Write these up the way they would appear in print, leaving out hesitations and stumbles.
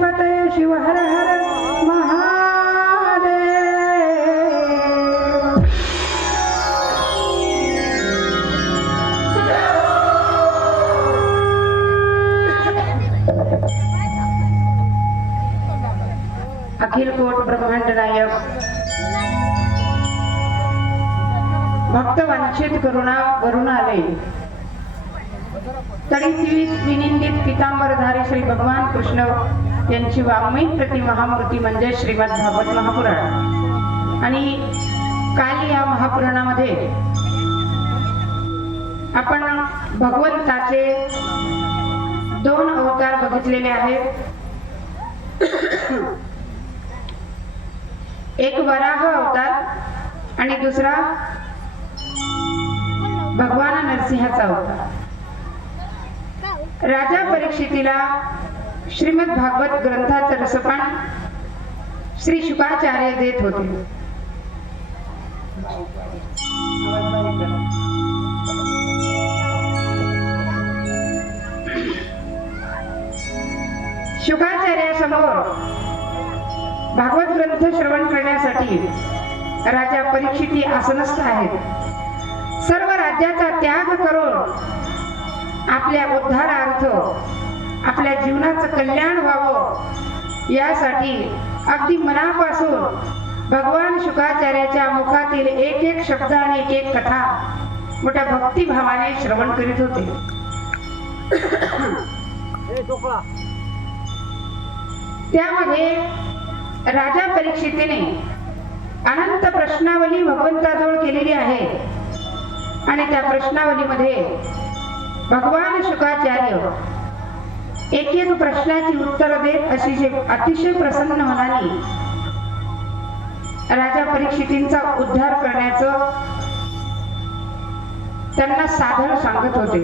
पतये शिव हर हर महादेव। अखिल कोट ब्रह्मांड नायक भक्त वंचित करुणा वरुण आले तरी ती विनिंदित पितांबरधारी श्री भगवान कृष्ण यांची वाङ्मयी प्रति महामूर्ती म्हणजे श्रीमद भागवत महापुराण। आणि काल या महापुराणामध्ये आपण भगवंताचे दोन अवतार बघितलेले आहेत। एक वराह अवतार आणि दुसरा भगवान नरसिंहाचा अवतार। राजा परीक्षितीला श्रीमद भागवत ग्रंथाचं रसपान श्री शुकाचार्य देत होते। शुकाचार्यासमोर भागवत ग्रंथ श्रवण करण्यासाठी राजा परीक्षिती आसनस्थ आहेत। सर्व राज्याचा त्याग करून आपल्या उद्धारार्थ आपल्या जीवनाचं कल्याण व्हावं यासाठी अगदी मनापासून भगवान शुकाचार्याच्या मुखातील एक एक शब्द आणि एक एक कथा मोठ्या भक्तिभावाने श्रवण करीत होते। त्यामध्ये राजा परीक्षितीने अनंत प्रश्नावली भगवंताजवळ केलेली आहे आणि त्या प्रश्नावलीमध्ये भगवान शुकाचार्य एक एक प्रश्नाची उत्तर देत अतिशय प्रसन्न मनाने राजा परीक्षितींचा उद्धार करण्याचं त्यांना साधन सांगत होते।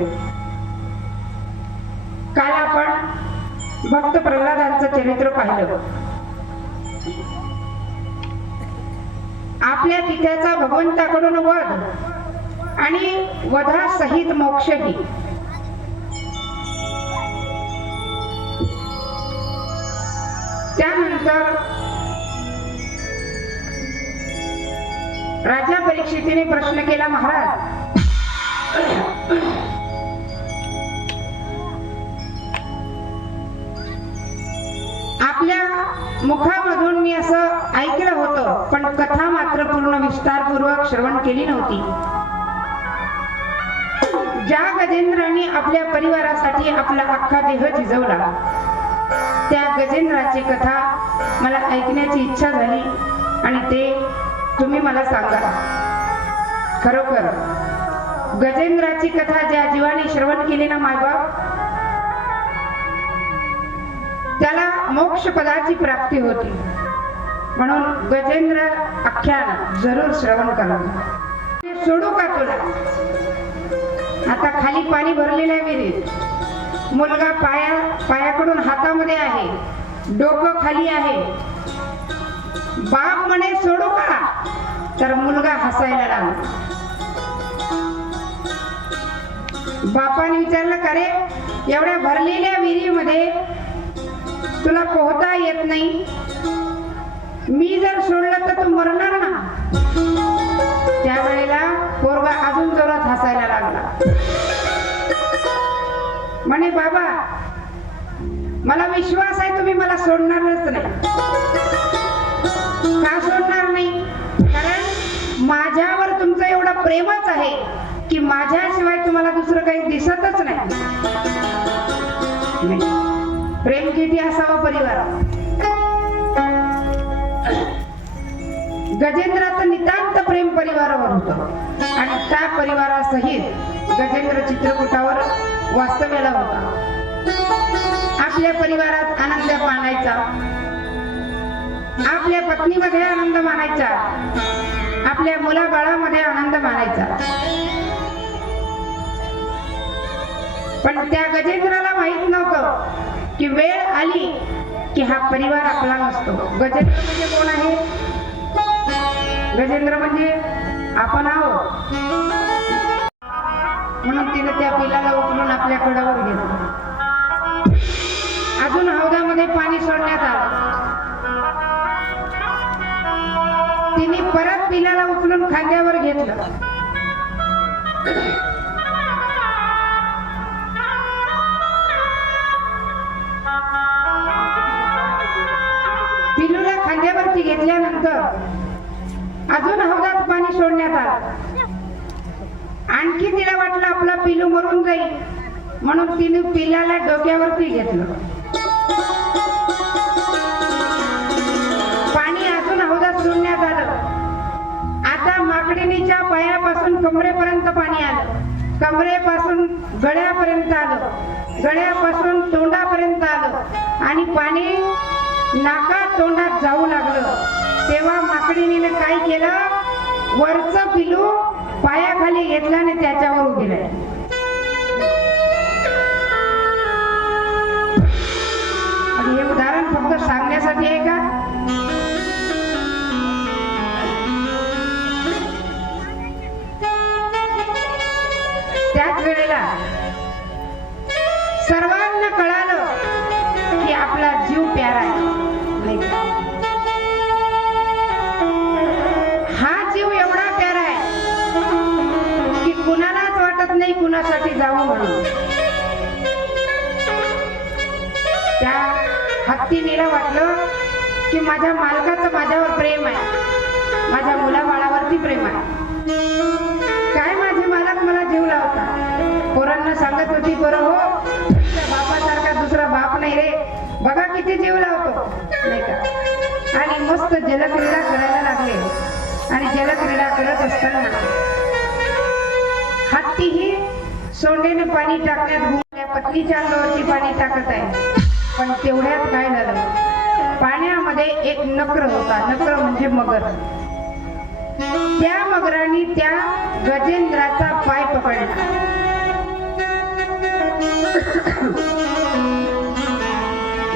काल आपण भक्त प्रल्हादांचं चरित्र पाहिलं। आपल्या पित्याचा भगवंताकडून वध आणि वधासहित मोक्षही। त्यानंतर राजा परीक्षितीने प्रश्न केला, महाराज आपल्या मुखामधून मी असं ऐकलं होतं पण कथा मात्र पूर्ण विस्तारपूर्वक श्रवण केली नव्हती। ज्या गजेंद्रांनी आपल्या परिवारासाठी आपला अख्खा देह झिजवला त्या गजेंद्राची कथा मला ऐकण्याची इच्छा झाली आणि ते तुम्ही मला सांगा। खरोखर गजेंद्राची कथा ज्या जीवाने श्रवण केली ना मायबाप त्याला मोक्ष पदाची प्राप्ती होती। म्हणून गजेंद्र आख्यान जरूर श्रवण करा। सोडू का तुला? आता खाली पाणी भरलेलं आहे विहिरीत, मुलगा पायाकडून हातामध्ये आहे, डोकं खाली आहे। बाप म्हणे सोडू का? तर मुलगा हसायला लागला। बापाने विचारलं, का रे एवढ्या भरलेल्या विहिरीमध्ये तुला पोहता येत नाही? मी जर सोडलं तर तू मरणार ना। त्यावेळेला पोरगा अजून जोरात हसायला लागला। म्हणे बाबा मला विश्वास आहे तुम्ही मला सोडणारच नाही। का सोडणार नाही? कारण माझ्यावर तुमचं एवढं प्रेमच आहे की माझ्याशिवाय तुम्हाला दुसरं काही दिसतच नाही। प्रेम किती असावं परिवारात। गजेंद्राचं नितांत प्रेम परिवारावर होतं आणि त्या परिवारासहित गजेंद्र चित्रकूटावर वास्तव्याला होता। आपल्या परिवारात आनंद मानायचा, आपल्या पत्नीमध्ये आनंद मानायचा, आपल्या मुलाबाळामध्ये आनंद मानायचा। पण त्या गजेंद्राला माहित नव्हतं की वेळ आली की हा परिवार आपला नसतो। गजेंद्र म्हणजे कोण आहे? गजेंद्र म्हणजे आपण आहोत। म्हणून तिने त्या पिलाला उचलून आपल्या कडावर घेतलं। अजून हौदामध्ये पाणी सोडण्यात तिने परत पिलाला उचलून खांद्यावर घेतलं. पिलूला खांद्यावरती घेतल्यानंतर अजून हौदात पाणी सोडण्यात आलं. आणखी तिला वाटलं आपला पिलू मरून जाईल, म्हणून तिने पिलाला डोक्यावरती घेतलं. पाणी अजून हौदात सोडण्यात आलं. आता माकडीनीच्या पायापासून कमरेपर्यंत पाणी आलं, कमरेपासून गळ्यापर्यंत आलं, गळ्यापासून तोंडापर्यंत आलं आणि पाणी नाका तोंडात जाऊ लागलं. तेव्हा माकडीनीने काय केलं, वरचं पिलू पायाखाली घेतलं आणि त्याच्यावर उभी राहिली. हे उदाहरण फक्त सांगण्यासाठी आहे का? त्याच वेळेला सर्वांना कळालं की आपला जीव प्यारा आहे. हा जीव एवढा प्यारा आहे की कुणालाच वाटत नाही कुणासाठी जावं म्हणून. त्या हत्तीनीला वाटलं की माझ्या मालकाचं माझ्यावर प्रेम आहे, माझ्या मुलाबाळावरती प्रेम आहे. काय माझे मालक मला जीव लावता. पोरांना सांगत होती, बरं हो, बापासारखा दुसरा बाप नाही रे, बघा किती जीव लावतो, नाही का. आणि मस्त जलक्रीडा करायला लागले. आणि जलक्रीडा करत असताना हत्ती ही सोंडेने पाणी टाकण्यात घुमल्या पत्नीच्या अंगावरती पाणी टाकत आहे. पण तेवढ्यात काय झालं, पाण्यामध्ये एक नक्र होता. नक्र म्हणजे मगर. त्या मगराने त्या गजेंद्राचा पाय पकडला.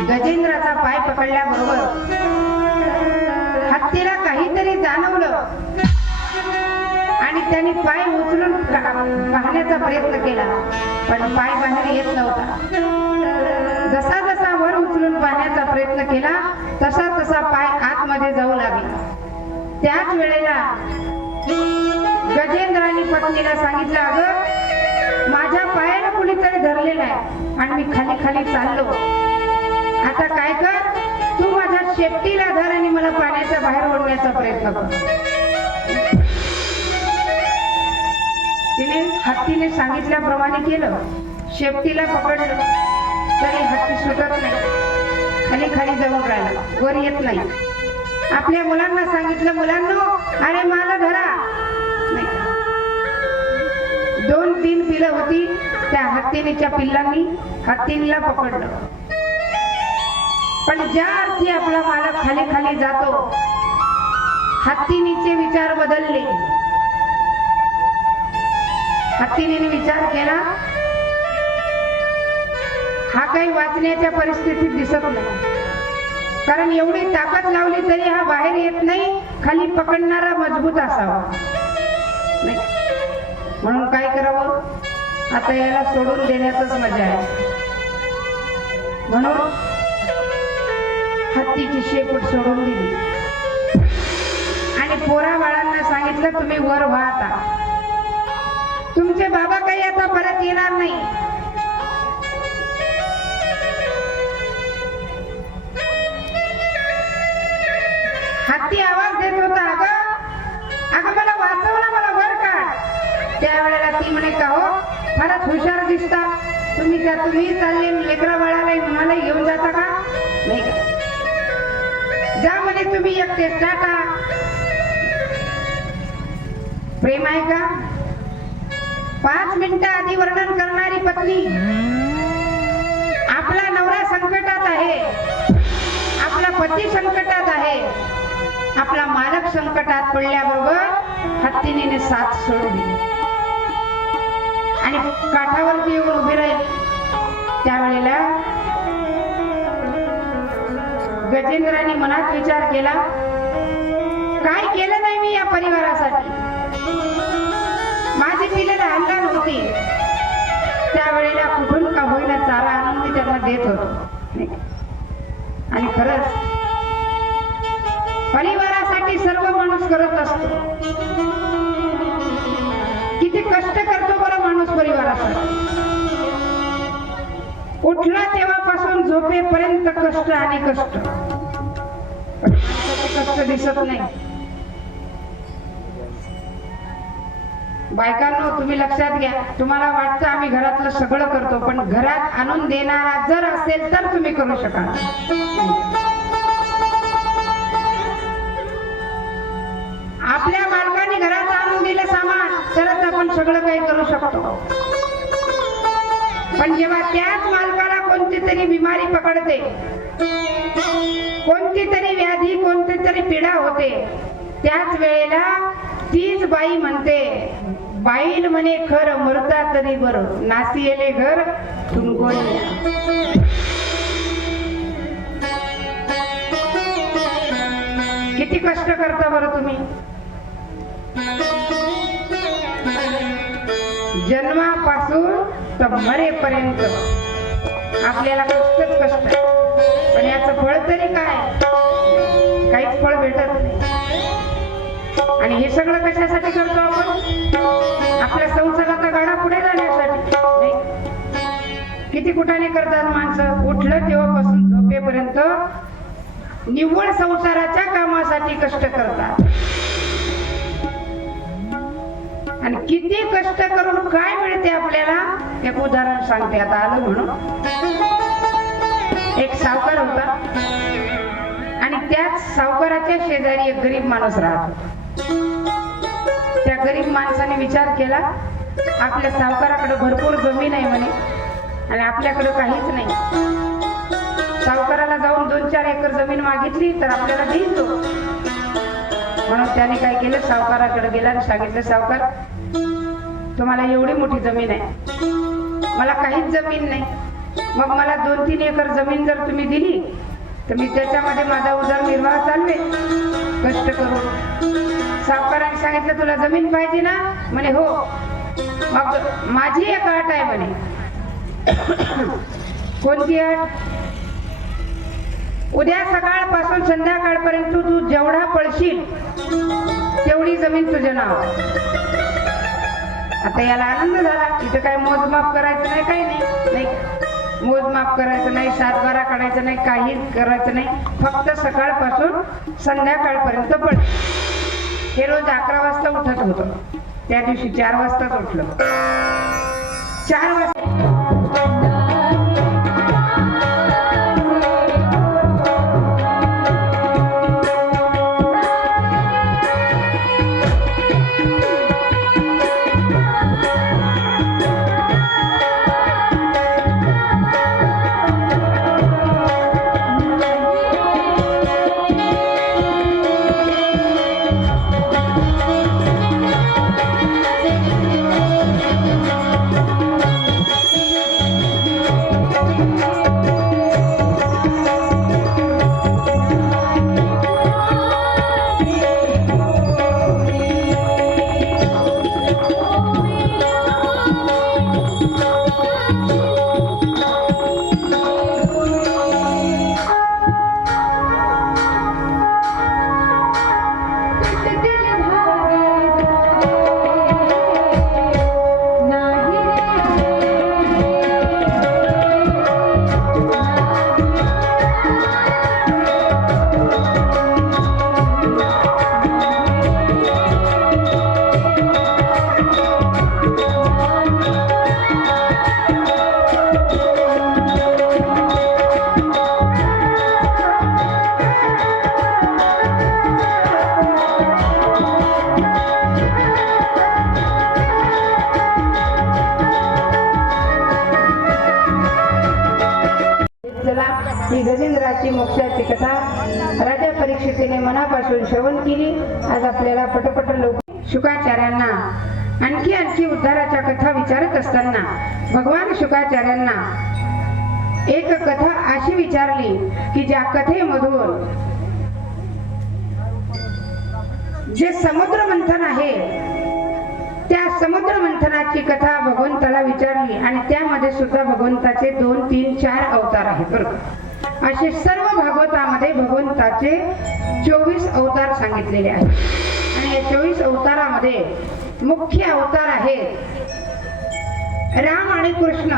गजेंद्राचा पाय पकडल्याबरोबर हत्तीला काहीतरी जाणवलं आणि त्याने पाय उचलून पाहण्याचा प्रयत्न केला, पण पाय बाहेर येत नव्हता. जसा जसा वर उचलून पाहण्याचा प्रयत्न केला तसा तसा पाय आतमध्ये जाऊ लागला. त्याच वेळेला गजेंद्राने पत्नीला सांगितलं, अगं माझ्या पायाला कुणीतरी धरलेलं आहे आणि मी खाली खाली चाललो. आता काय कर, तू माझ्या शेपटीला धर आणि मला पाण्याच्या बाहेर ओढण्याचा प्रयत्न कर. तिने हत्तीने सांगितल्याप्रमाणे केलं. शेपटीला पकडलं तरी हत्ती सुटत नाही, खाली खाली जाऊन राहिला, वर येत नाही. आपल्या मुलांना सांगितलं, मुलांनो अरे मला धरा. नाही, 2-3 पिलं होती. त्या हत्तीनीच्या पिल्लांनी हत्तीनीला पकडलं. पण ज्या अर्थी आपला मालक खाली खाली जातो, हत्तीनीचे विचार बदलले. हत्तीनीने विचार केला, हा काही वाचण्याच्या परिस्थितीत दिसत नाही, कारण एवढी ताकद लावली तरी हा बाहेर येत नाही. खाली पकडणारा मजबूत असावा. नाही, म्हणून काय करावं, आता याला सोडून देण्यातच मजा आहे. म्हणून हत्तीची शेपूट सोडून दिली आणि पोरा बाळांना सांगितलं, तुम्ही वर व्हा. आता तुमचे बाबा काही आता परत येणार नाही. हत्ती आवाज देत होता, अगं अगं मला वाचव ना, मला वर काढ. त्यावेळेला ती म्हणे, का हो फारच हुशार दिसता तुम्ही, त्या तुम्ही चालले लेकरा बाळाला मला घेऊन जाता का? नाही का, जा म्हणे तुम्ही एकटे टाटा. प्रेम आहे का? 5 मिनिटं आधी वर्णन करणारी पत्नी, आपला नवरा संकटात आहे, आपला पती संकटात आहे, आपला मालक संकटात पडल्याबरोबर हत्तीनीने साथ सोडली आणि काठावरती येऊन उभी राहिली. त्यावेळेला गजेंद्राने मनात विचार केला, काय केलं नाही मी या परिवारासाठी. माझी पिलं लहान होती, त्यावेळेला कुठून का होईना चारा आणून मी त्यांना देत होतो. आणि खरंच परिवारासाठी सर्व माणूस करत असतो. किती कष्ट करतो बरं माणूस परिवारासाठी. उठला तेव्हापासून झोपेपर्यंत कष्ट आणि कष्ट. कष्ट दिसत नाही. बायकांनो, तुम्ही लक्षात घ्या. तुम्हाला वाटतं आम्ही घरातलं सगळं करतो, पण घरात आणून देणारा जर असेल तर तुम्ही करू शकाल. आपल्या मालकाने घरात आणून दिलं सामान तरच आपण सगळं काही करू शकतो. पण जेव्हा त्याच मालकाला कोणती तरी बिमारी पकडते, कोणती तरी व्याधी, कोणती तरी पीडा होते, त्याच वेळेला तीच बाई म्हणते, बाईल म्हणे खर मरता तरी बरं, नासियेले घर तुमकोनी. किती कष्ट करता बरं तुम्ही. जन्मापासून तर मरेपर्यंत आपल्याला कष्टच कष्ट. पण याचं फळ तरी काय? काहीच फळ भेटत नाही. आणि हे सगळं कशासाठी करतो आपण? आपल्या संसाराचा गाडा पुढे जाण्यासाठी नाही. किती कुठाने करतात माणसं. उठलं तेव्हापासून झोपेपर्यंत निव्वळ संसाराच्या कामासाठी कष्ट करतात. आणि किती कष्ट करून काय मिळते आपल्याला? एक उदाहरण सांगते. आता आलं म्हणून. एक सावकार होता आणि त्याच सावकाराच्या शेजारी एक गरीब माणूस राहत होता. त्या गरीब माणसाने विचार केला, आपल्या सावकाराकडे भरपूर जमीन आहे म्हणे आणि आपल्याकडे काहीच नाही. सावकाराला जाऊन 2-4 एकर जमीन मागितली तर आपल्याला देईल तो. म्हणून त्याने काय केलं, सावकाराकडे गेला आणि सांगितलं, सावकार, तुम्हाला एवढी मोठी जमीन आहे, मला काहीच जमीन नाही. मग मला 2-3 एकर जमीन जर तुम्ही दिली तर मी त्याच्यामध्ये माझा उदरनिर्वाह चालवेल कष्ट करून. सावकाराने सांगितलं, तुला जमीन पाहिजे ना? म्हणे हो. मग माझी एक अट आहे म्हणे. कोणती अट? उद्या सकाळपासून संध्याकाळपर्यंत तू जेवढा पळशील तेवढी जमीन तुझं नाव. आता याला आनंद झाला. इथं काय मोजमाप करायचं नाही, काही नाही. मोजमाप करायचं नाही, 7-12 काढायचं नाही, काही करायचं नाही. फक्त सकाळपासून संध्याकाळपर्यंत पळ. हे रोज 11 वाजता उठत होतं. त्या दिवशी 4 वाजताच उठलं. 4 वाजता ही गजेंद्राची मोक्षाची कथा राजा परीक्षितीने मनापासून श्रवण केली. आज आपल्याला पटपट लोक शुकाचार्यांना आणखी उद्धाराच्या कथा विचारत असताना भगवान शुकाचार्यांना एक कथा अशी विचारली की ज्या कथेमधून जे समुद्र मंथन आहे त्या समुद्र मंथनाची कथा भगवंताला विचारली आणि त्यामध्ये सुद्धा भगवंताचे 2, 3, 4 अवतार आहेत. बरोबर. असे सर्व भागवतामध्ये भगवंताचे 24 अवतार सांगितलेले आहेत. आणि या 24 अवतारामध्ये मुख्य अवतार आहेत राम आणि कृष्ण,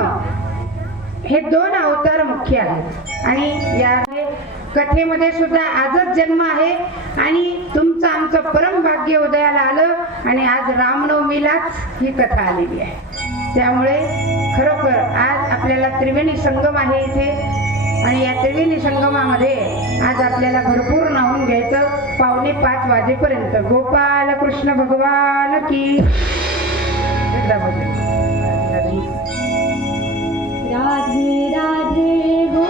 हे 2 अवतार मुख्य आहेत. आणि या कथेमध्ये सुद्धा आजच जन्म आहे आणि तुमचं आमचं परम भाग्य उदयाला आलं आणि आज रामनवमीलाच ही कथा आलेली आहे. त्यामुळे खरोखर आज आपल्याला त्रिवेणी संगम आहे इथे आणि या त्रिवेणी संगमामध्ये आज आपल्याला भरपूर नाहून घ्यायचं 4:45 वाजेपर्यंत. गोपाल कृष्ण भगवान की राधे राधे गो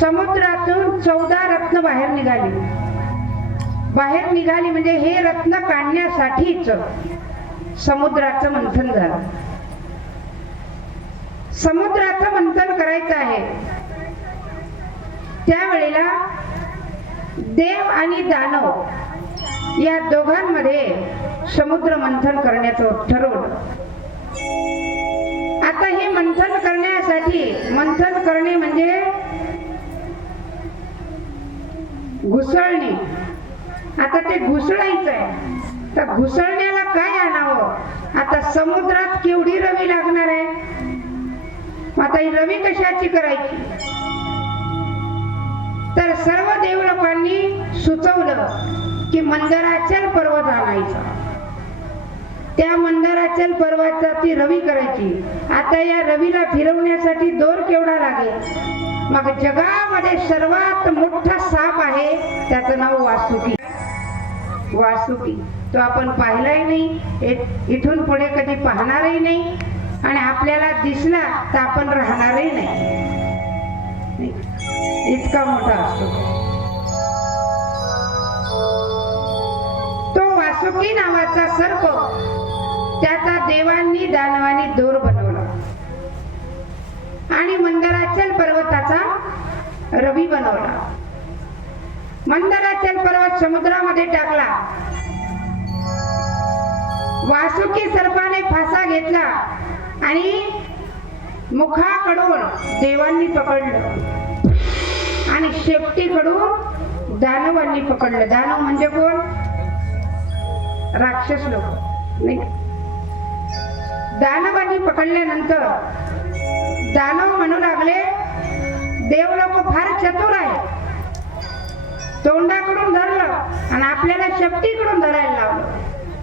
समुद्रातून 14 रत्न बाहेर निघाली म्हणजे हे रत्न काढण्यासाठीच समुद्राचं मंथन झालं. समुद्राचं मंथन करायचं आहे त्यावेळेला देव आणि दानव या दोघांमध्ये समुद्र मंथन करण्याचं ठरवलं. आता हे मंथन करण्यासाठी मंथन करणे म्हणजे घुसळणे. आता ते घुसळायचं आहे तर घुसळण्याला काय आणावं? आता समुद्रात केवढी रवी लागणार आहे? आता ही रवी कशाची करायची? तर सर्व देवलोकांनी सुचवलं की मंदराचल पर्वत आणायचा. त्या मंदराचल पर्वताची रवी करायची. आता या रवीला फिरवण्यासाठी दोर केवढा लागेल? मग जगामध्ये सर्वात मोठा साप आहे त्याचं नाव वासुकी. वासुकी तो आपण पाहिलाही नाही, इथून पुढे कधी पाहणारही नाही आणि आपल्याला दिसला तर आपण राहणारही नाही, इतका मोठा असतो तो. वासुकी नावाचा सर्प त्याचा देवांनी दानवांनी दोर बनवला आणि मंदराचल पर्वताचा रवी बनवला. मंदराचल पर्वत समुद्रामध्ये टाकला. वासुकी सर्पाने फासा घेतला आणि मुखाकडून देवांनी पकडलं आणि शेपटीकडून दानवांनी पकडलं. दानव म्हणजे कोण? राक्षस लोक नाही. दानवांनी पकडल्यानंतर दानव म्हणू लागले देव लोक फार चतुर आहे, तोंडाकडून धरलं आणि आपल्याला शेपटीकडून धरायला लावलं.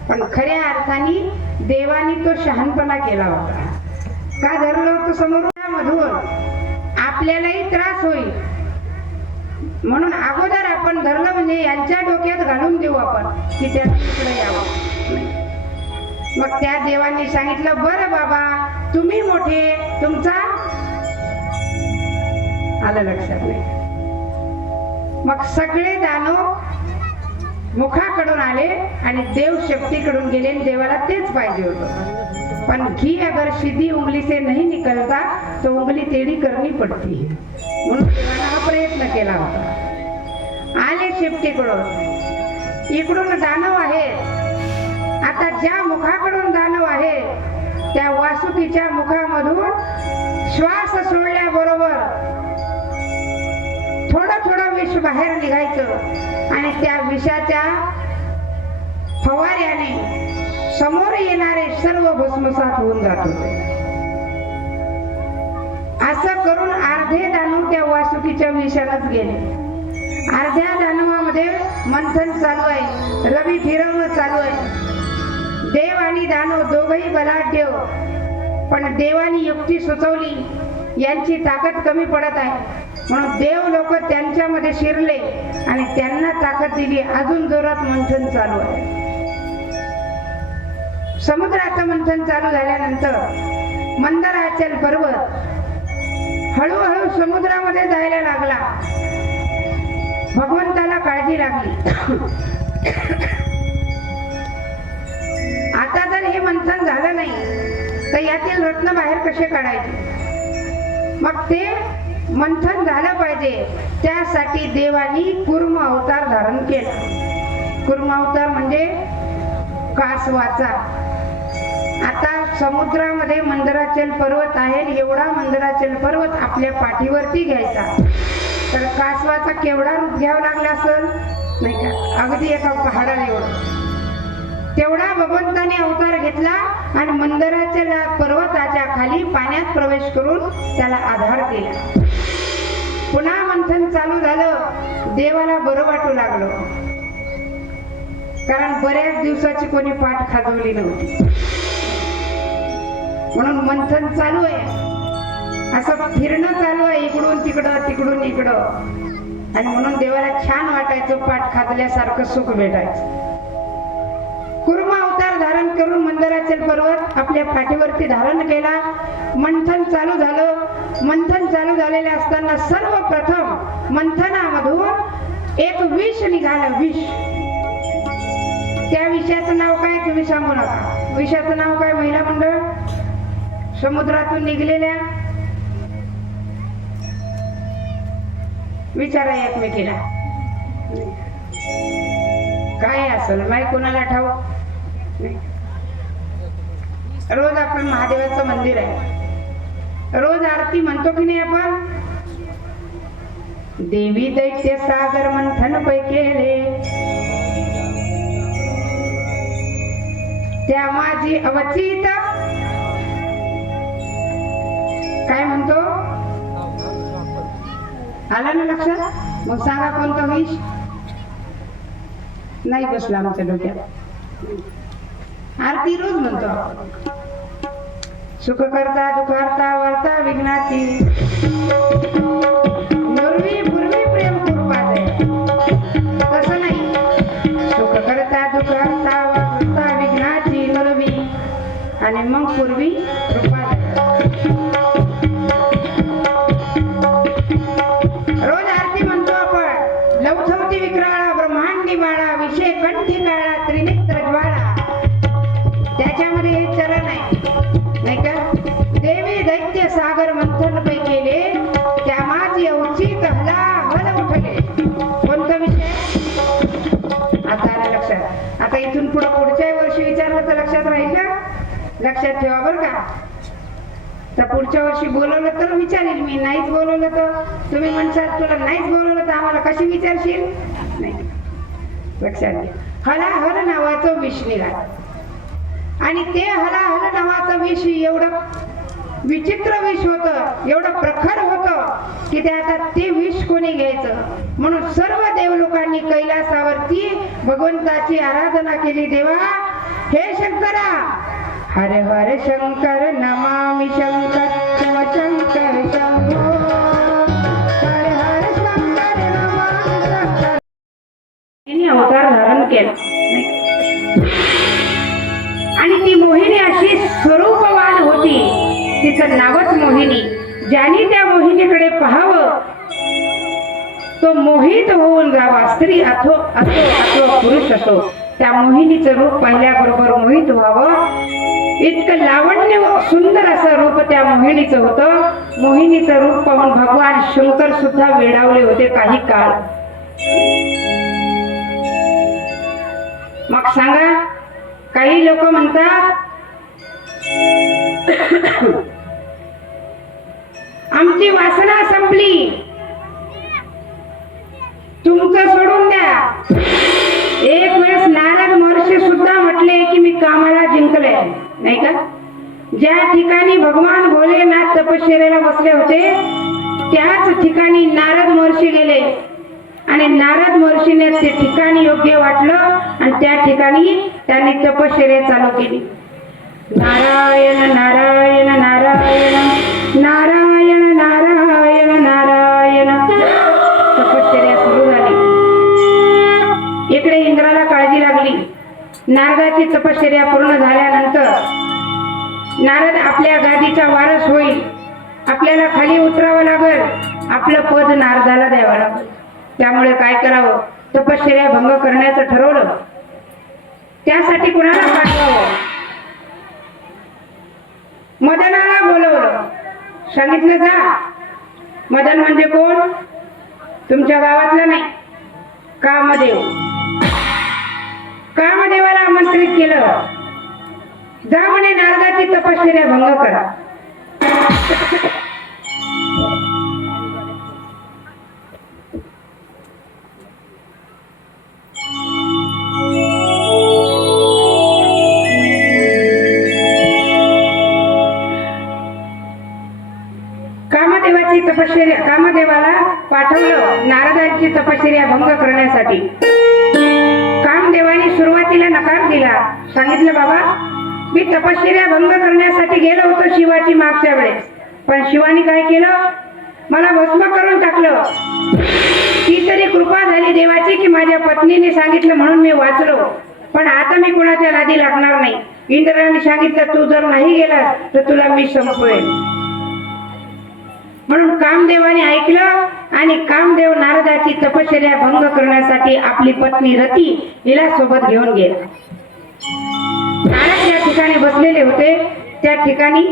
पण खऱ्या अर्थाने देवानी तो शहाणपणा केला होता. का धरलं होतं? समुद्रामधून आपल्यालाही त्रास होईल म्हणून अगोदर आपण धरलं म्हणजे यांच्या डोक्यात घालून देऊ आपण की त्या इकडे यावं. मग त्या देवांनी सांगितलं बरं बाबा तुम्ही मोठे, तुमचा आलं लक्षात नाही. मग सगळे दानव मुखाकडून आले आणि देव शेपटीकडून गेले आणि देवाला तेच पाहिजे होतं. पण घी अगर सीधी उंगली से नहीं निकलता तो उंगली टेढ़ी करनी पड़ती है, म्हणून देवाला हा प्रयत्न केला होता. आले शेपटीकडून, इकडून दानव आहे. आता ज्या मुखाकडून दानव आहे त्या वासुकीच्या मुखामधून श्वास सोडल्याबरोबर थोडं थोडं विष बाहेर निघायचं आणि त्या विषाच्या फवाऱ्याने समोर येणारे सर्व भस्मसात होऊन जात होते. असं करून अर्धे दानव त्या वासुकीच्या विषालाच गेले अर्ध्या दानवामध्ये मंथन चालू आहे, रवी फिरवणं चालू आहे. देव आणि दानव दोघही बलाढ्य, पण देवानी युक्ती सुचवली यांची ताकद कमी पडत आहे, म्हणून देव लोक त्यांच्यामध्ये शिरले आणि त्यांना ताकद दिली. अजून जोरात मंथन चालू आहे. समुद्राचं मंथन चालू झाल्यानंतर मंदराचल पर्वत हळूहळू समुद्रामध्ये जायला लागला. भगवंताला काळजी लागली. आता जर हे मंथन झालं नाही तर यातील रत्न बाहेर कसे काढायचे? मग ते मंथन झालं पाहिजे, त्यासाठी देवानी कुर्म अवतार धारण केला. कुर्म अवतार म्हणजे कासवाचा. आता समुद्रामध्ये मंदराचल पर्वत आहे, एवढा मंदराचल पर्वत आपल्या पाठीवरती घ्यायचा, तर कासवाचा केवढा रूप घ्यावा लागला असेल नाही का? अगदी एका पहाडाला एवढं. तेवढा भगवंताने अवतार घेतला आणि मंदराचल पर्वताच्या खाली पाण्यात प्रवेश करून त्याला आधार केला. पुन्हा मंथन चालू झालं. देवाला बरं वाटू लागलं, कारण बऱ्याच दिवसाची कोणी पाठ खाजवली नव्हती. म्हणून मंथन चालू आहे, असं फिरणं चालू आहे, इकडून तिकडं तिकडून इकडं. आणि म्हणून देवाला छान वाटायचं, पाठ खाजल्यासारखं सुख भेटायचं. कुर्म अवतार धारण करून मंदराचल पर्वत आपल्या पाठीवरती धारण केला. मंथन चालू झालं. मंथन चालू झालेले असताना सर्वप्रथम मंथनामधून एक विष निघालं. विष. त्या विषाचं नाव काय तुम्ही सांगू नका. विषाचं नाव काय? महिला मंडळ. समुद्रातून निघलेल्या विचारा एकमेकीला काय असेल माहिती, कोणाला ठाऊक. रोज आपण महादेवाचं मंदिर आहे, रोज आरती म्हणतो की नाही आपण? देवी दैत्य सागर मंथन पै केले, त्या माझी अवचित. काय म्हणतो? आला ना लक्षात? मग सांगा कोणतं विष? नाही बसला आमच्या डोक्यात. आरती रोज म्हणतो. सुख करता दुखारता वार्ता विघ्नाची, नुरवी पूर्वी प्रेम कृपा दे. तसं नाही. सुख करता दुखारता वार्ता विघ्नाची नुरवी, आणि मग पूर्वी कृपा दे. रोज आरती म्हणतो आपण. लवथवती विक्राळा ब्रह्मांडी बाळा, विषय कंठी काळा त्रिनेत्र ज्वाळा. त्याच्यामध्ये हे चरण आहे नाही का? देवी दैत्य सागर मंथन पै केले, त्या माझी अवचित हला हल उठले. कोणता विषय? आता आला लक्षात. आता इथून पुढच्या वर्षी विचारलं तर लक्षात राहील का? लक्षात ठेवा बरं का. तर पुढच्या वर्षी बोलवलं तर विचारेल मी, नाहीच बोलवलं तर तुम्ही म्हणशाल तुला नाहीच बोलवलं तर आम्हाला कशी विचारशील? नाही. लक्षात घ्या. हलाहल नावाचं विष निघालं, आणि ते हलाहल नावाचं विष एवढं विचित्र विष होतं, एवढं प्रखर होतं की ते आता ते विष कोणी घ्यायचं. म्हणून सर्व देवलोकांनी कैलासावरती भगवंताची आराधना केली. देवा हे शंकरा, हरे हरे शंकर नमामि शंकर शिवशंकर शंभो. हरे हरे शंकर नमामि शंकर. तिने अवतार धारण केला आणि ती मोहिनी अशी स्वरूपवान होती, तिचं नावच मोहिनी. ज्याने त्या मोहिनीकडे पाहावं तो मोहित होऊन जावा. स्त्री असो अथवा पुरुष असो, त्या मोहिनीचं रूप पाहिल्याबरोबर मोहित व्हावं. इतकं लावण्य सुंदर असं रूप त्या मोहिनीचं होतं. मोहिनीचं रूप पाहून भगवान शंकर सुद्धा वेडावले होते काही काळ. मग सांगा, काही लोक म्हणतात आमची वासना संपली, तुमचं सोडून द्या. एक वेळेस नारद महर्षी सुद्धा म्हटले की मी कामाला जिंकले नाही का? ज्या ठिकाणी भगवान भोलेनाथ तपश्चर्याला बसले होते त्याच ठिकाणी नारद महर्षी गेले आणि नारद महर्षीने ते ठिकाण योग्य वाटलं आणि त्या ठिकाणी त्यांनी तपश्चर्या चालू केली. नारायण नारायण नारायण नारायण नारायण नारायण तपश्चर्या सुरू झाली. इकडे इंद्राला काळजी लागली. नारदाची तपश्चर्या पूर्ण झाल्यानंतर नारद आपल्या गादीचा वारस होईल, आपल्याला खाली उतरावं लागेल, आपलं पद नारदाला द्यावं लागेल. त्यामुळे काय करावं, तपश्चर्या भंग करण्याचं ठरवलं. त्यासाठी कुणाला पाठवावं, मदनाला बोलवलं. सांगितलं जा. मदन म्हणजे कोण, तुमच्या गावातलं नाही, कामदेव. कामदेवाला आमंत्रित केलं. जा म्हणे नारदाची तपश्चर्या भंग करा. कामदेवाची तपश्चर्या, कामदेवाला पाठवलं नारदाची तपश्चर्या भंग करण्यासाठी. कामदेवाने सुरुवातीला नकार दिला. सांगितलं बाबा, मी तपश्चर्या भंग करण्यासाठी गेलो होतो शिवाची मागच्या वेळेस, पण शिवानी काय केलं, मला भस्म करून टाकलं. ती तरी कृपा झाली देवाची की माझ्या पत्नीने सांगितलं म्हणून मी वाचलो. पण आता मी कुणाच्या नादी लागणार नाही. इंद्राने सांगितलं तू जर नाही गेलास तर तुला मी संपवेन. म्हणून कामदेवाने ऐकलं आणि कामदेव नारदाची तपश्चर्या भंग करण्यासाठी आपली पत्नी रती हिला सोबत घेऊन गेला. नारद ज्या ठिकाणी बसलेले होते त्या ठिकाणी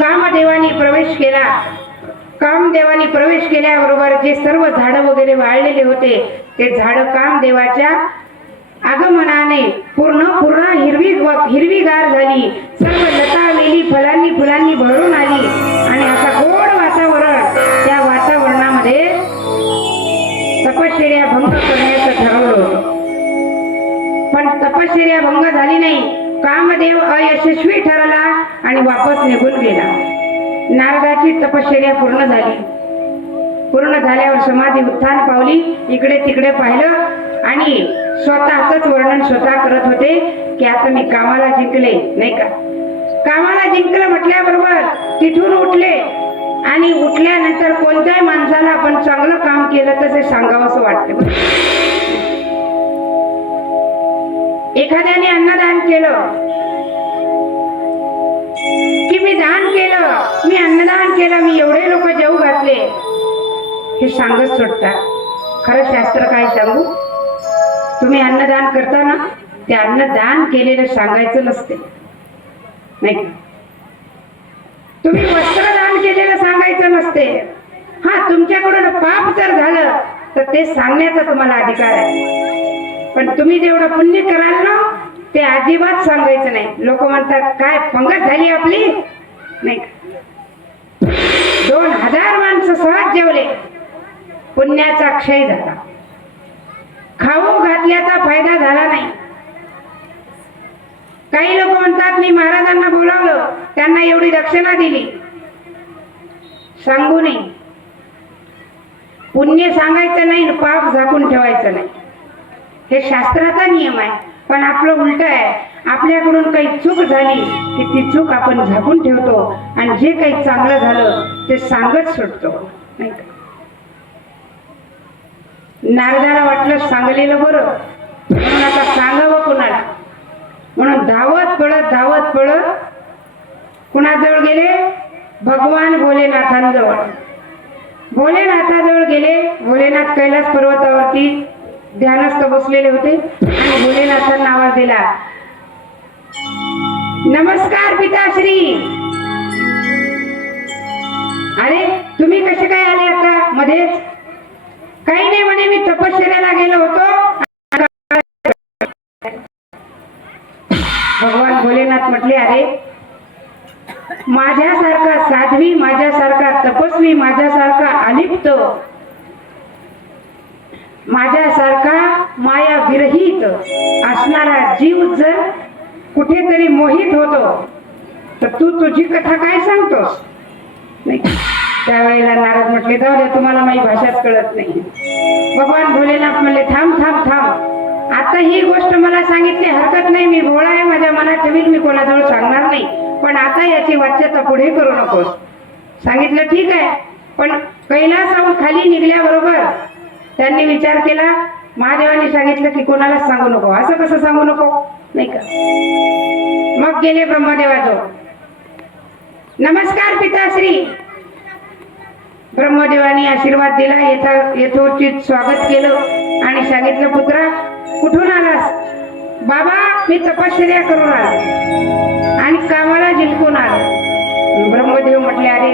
कामदेवानी प्रवेश केला. कामदेवानी प्रवेश केल्याबरोबर जे सर्व झाडं वगैरे वाळलेले होते ते झाडं कामदेवाच्या आगमनाने पूर्ण हिरवीगार झाली. सर्व लता वेली फलांनी फुलांनी भरून आली आणि असा गोड वातावरण. त्या वातावरणामध्ये तपश्चर्या भंग करण्याचं ठरवलं होतं. पण तपश्चर्या भंग झाली नाही. कामदेव अयशस्वी ठरला आणि वापस निघून गेला. नारदाची तपश्चर्या पूर्ण झाली. पूर्ण झाल्यावर समाधी उत्थान पावली. इकडे तिकडे पाहिलं आणि स्वतःच वर्णन स्वतः करत होते की आता मी कामाला जिंकले, नाही का. कामाला जिंकलं म्हटल्याबरोबर तिथून उठले आणि उठल्यानंतर कोणत्याही माणसाला आपण चांगलं काम केलं तर ते सांगावंसं वाटतं. एखाद्याने अन्नदान केलं की मी दान केलं, मी अन्नदान केलं, मी एवढे लोक जेवू घातले, हे सांगत सुटतात. खरं शास्त्र काय सांगू, तुम्ही अन्नदान करताना ते अन्नदान केलेलं सांगायचं नसते, नाही का. तुम्ही वस्त्रदान केलेलं सांगायचं नसते. हा, तुमच्याकडून पाप जर झालं तर ते सांगण्याचा तुम्हाला अधिकार आहे. पण तुम्ही जेवढं पुण्य कराल ना ते अजिबात सांगायचं नाही. लोक म्हणतात काय पंगत झाली आपली, नाही का. 2000 माणसं सहज जेवले, पुण्याचा क्षय झाला. खाऊ घातल्याचा फायदा झाला नाही. काही लोक म्हणतात मी महाराजांना बोलावलं, त्यांना एवढी दक्षिणा दिली. सांगू नये. पुण्य सांगायचं नाही, पाप झाकून ठेवायचं नाही. हे शास्त्राचा नियम आहे. पण आपलं उलट आहे. आपल्याकडून काही चूक झाली की ती चूक आपण झाकून ठेवतो आणि जे काही चांगलं झालं ते सांगत सुटतो, नाही का. नारदाला वाटलं सांगलेलं बरं, म्हणून आता सांगावं कुणाला. म्हणून धावत पळत कुणाजवळ गेले, भगवान भोलेनाथांजवळ. भोलेनाथाजवळ गेले. भोलेनाथ कैलास पर्वतावरती ध्यानस्थ बसलेले होते आणि भोलेनाथांना आवाज दिला, नमस्कार पिताश्री. अरे तुम्ही कसे काय आले आता मध्येच. काही नाही म्हणे, मी तपश्चर्याला गेलो होतो. भगवान भोलेनाथ म्हटले, अरे माझ्यासारखा साध्वी, माझ्यासारखा तपस्वी, माझ्यासारखा अलिप्त, माझ्यासारखा माया विरहित असणारा जीव जर कुठेतरी मोहित होतो तर तू तुझी कथा काय सांगतोस, नाही. त्यावेळेला नारद म्हटले जाऊ द्या, तुम्हाला माझी भाषाच कळत नाही. भगवान भोलेनाथ म्हणले थांब थांब थांब, आता ही गोष्ट मला सांगितली हरकत नाही, मी भोळा आहे, माझ्या मनात ठेवील, मी कोणाजवळ सांगणार नाही, पण आता याची वाच्यता पुढे करू नकोस. सांगितलं ठीक आहे. पण कैलासाहून खाली निघल्याबरोबर त्यांनी विचार केला, महादेवांनी सांगितलं की कोणालाच सांगू नको, असं कसं सांगू नको, नाही का. मग गेले ब्रह्मदेवाजवळ. नमस्कार पिताश्री. ब्रह्मदेवानी आशीर्वाद दिला, यथोचित स्वागत केलं आणि सांगितलं पुत्रा कुठून आलास. बाबा मी तपश्चर्या करून आलो आणि कामाला जिंकून आलो. ब्रह्मदेव म्हटले अरे,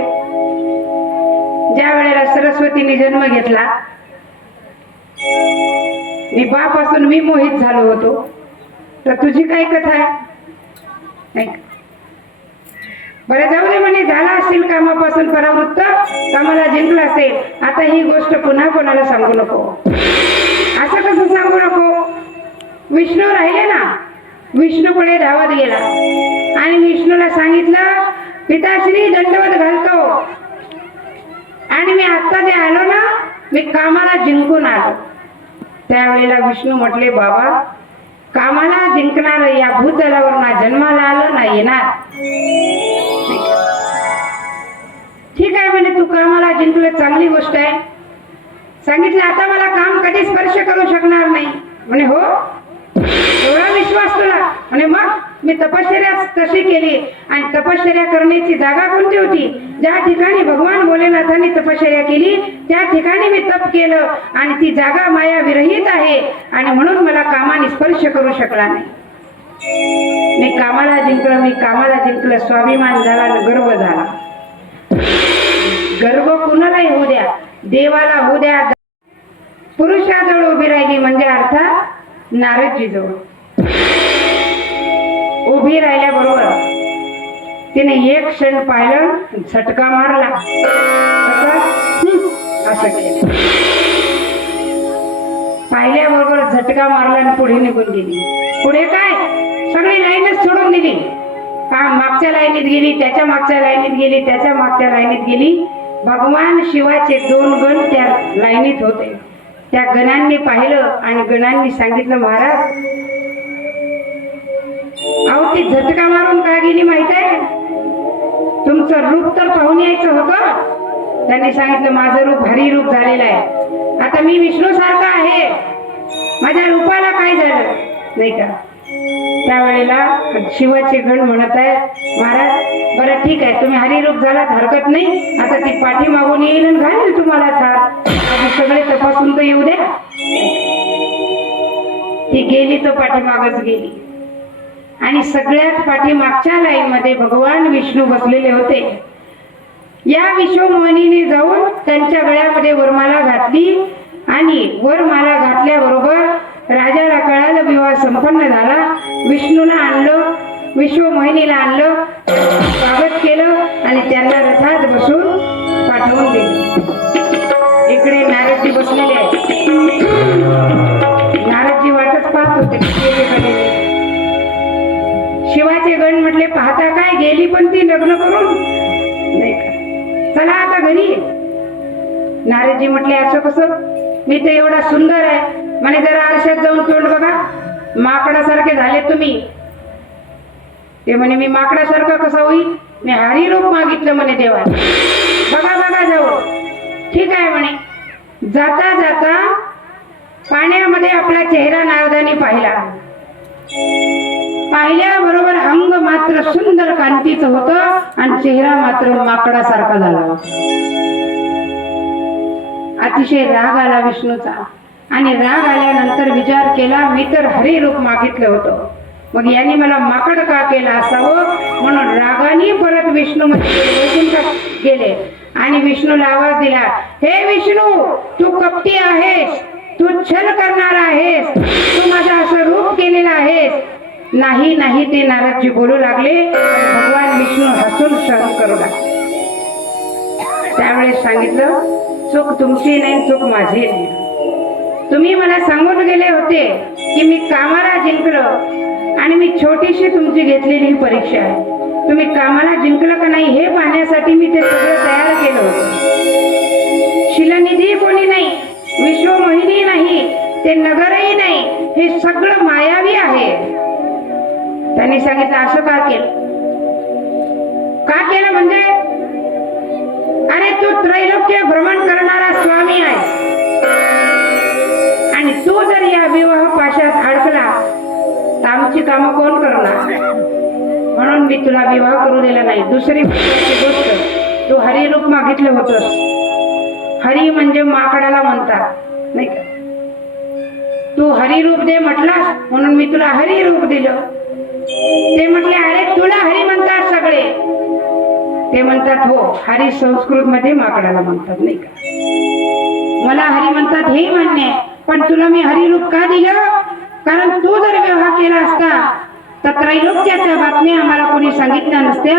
ज्या वेळेला सरस्वतीने जन्म घेतला मी बापासून मी मोहित झालो होतो, तर तुझी काय कथा आहे, नाही का? बरं जाऊ दे म्हणे, झाला असेल कामापासून परावृत्त, कामाला जिंकला असेल, आता ही गोष्ट पुन्हा कोणाला सांगू नको. असं कसं सांगू नको. विष्णू राहिले ना, विष्णूकडे धावत गेला आणि विष्णूला सांगितलं पिताश्री दंडवत घालतो आणि मी आता जे आलो ना, मी कामाला जिंकून आलो. त्यावेळेला विष्णू म्हटले बाबा, कामाला जिंकणार या भूतलावर ना जन्माला आलं ना येणार. ठीक आहे म्हणे, तू कामाला जिंकलं, चांगली गोष्ट आहे. सांगितलं आता मला काम कधी स्पर्श करू शकणार नाही. म्हणे हो, एवढा विश्वास तुला. म्हणे मग मी तपश्चर्या तशी केली. आणि तपश्चर्या करण्याची जागा कोणती होती, ज्या ठिकाणी भगवान भोलेनाथांनी तपश्चर्या केली त्या ठिकाणी मी तप केलं आणि ती जागा माया विरहित आहे आणि म्हणून मला कामाने स्पर्श करू शकला नाही. मी कामाला जिंकलं, मी कामाला जिंकलं. स्वाभिमान झाला आणि गर्व झाला. गर्व कुणालाही होऊ द्या, देवाला होऊ द्या. पुरुषाजवळ उभी राहिली म्हणजे अर्थात नारदजी जवळ उभी राहिल्याबरोबर तिने एक क्षण पाहिलं, झटका मारला, असं केलं. पाहिल्याबरोबर झटका मारला आणि पुढे निघून गेली. पुढे काय, सगळी लाईनच सोडून दिली. मागच्या लाईनीत गेली, त्याच्या मागच्या लाईनीत गेली, त्याच्या मागच्या लाईनीत गेली. भगवान शिवाचे 2 गण त्या लाईनीत होते. त्या गणांनी पाहिलं आणि गणांनी सांगितलं महाराज, अहो ती झटका मारून का गेली माहित आहे, तुमचं रूप तर पाहून यायचं होतं. त्यांनी सांगितलं माझं रूप हरी रूप झालेलं आहे, आता मी विष्णू सारखा आहे, माझ्या रूपाला काय झालं, नाही का. त्यावेळेला शिवाचे गण म्हणत आहे महाराज बरं ठीक आहे, तुम्ही हरिरूप झालात हरकत नाही, आता ती पाठी मागून येईल आणि घालेल तुम्हाला थार, आधी सगळे तपासून तर येऊ द्या. ती गेली तर पाठीमागच गेली आणि सगळ्यात पाठीमागच्या लाईन मध्ये भगवान विष्णू बसलेले होते. या विश्वमोहिनीने जाऊन त्यांच्या गळ्यामध्ये वरमाला घातली आणि वरमाला घातल्याबरोबर राजाला कळालं विवाह संपन्न झाला. विष्णूला आणलं, विश्वमोहिनीला आणलं, स्वागत केलं आणि त्यांना रथात बसून पाठवून दिलं. इकडे नारदजी बसलेले आहेत. नारदजी वाटच पाहत होते. शिवाचे गण म्हटले पाहता काय, गेली पण ती लग्न करून, नाही का, चला आता घरी. नारदजी म्हटले असं कसं, मी तर एवढा सुंदर आहे म्हणे, जरा आरशात जाऊन तोंड बघा, माकडासारखे झाले तुम्ही. ते म्हणे मी माकडासारखं कसं होईल, मी हरी रूप मागितलं म्हणे देवा, बघा बघा जाऊ. ठीक आहे म्हणे. जाता जाता पाण्यामध्ये आपला चेहरा नारदाने पाहिला. पाहिल्याबरोबर अंग मात्र सुंदर कांतीचं होतं आणि चेहरा मात्र माकडासारखा झाला होता. अतिशय राग आला विष्णूचा आणि राग आल्यानंतर विचार केला मी तर हरी रूप मागितलं होतं, मग यांनी मला माकड का केला असावं, म्हणून रागाने परत विष्णू मध्ये गेले आणि विष्णूला आवाज दिला, हे विष्णू तू कपटी आहेस, तू छल करणार आहेस, तू माझं असं रूप केलेलं आहेस. नाही नाही ते नारदजी बोलू लागले. भगवान विष्णू हसून सहन करू लागले. त्यावेळेस सांगितलं चूक तुमची नाही, चूक माझी नाही. तुम्ही मला सांगून गेले होते की मी कामाला जिंकलो आणि मी छोटीशी तुमची घेतलेली परीक्षा आहे. तुम्ही कामाला जिंकलं का नाही हे पाहण्यासाठी मी ते सगळं तयार केलं होतं. शिलानिधी कोणी नाही, विश्वमोहिनी नाही, ते नगरही नाही, हे सगळं मायावी आहे. त्यांनी सांगितलं असं का केलं? का केलं म्हणजे अरे तू त्रैलोक्य भ्रमण करणारा स्वामी आहे आणि तू जर या विवाह पाशात अडकला तर आमची कामं कोण करणार? म्हणून मी तुला विवाह करू दिला नाही. दुसरी महत्वाची गोष्ट, तू हरिरूप मागितलं होतंस. हरी म्हणजे माकडाला म्हणतात नाही का? तू हरिरूप दे म्हटलास म्हणून मी तुला हरिरूप दिलं. ते म्हटले अरे तुला हरी म्हणतात सगळे. ते म्हणतात हो, हरी संस्कृत मध्ये माकडाला म्हणतात नाही का? मला हरी म्हणतात हे मान्य आहे, पण तुला मी हरिरूप का दिलं? कारण तू जर विवाह केला असता तर त्रैलोक्याच्या बातम्या आम्हाला कोणी सांगितल्या नसत्या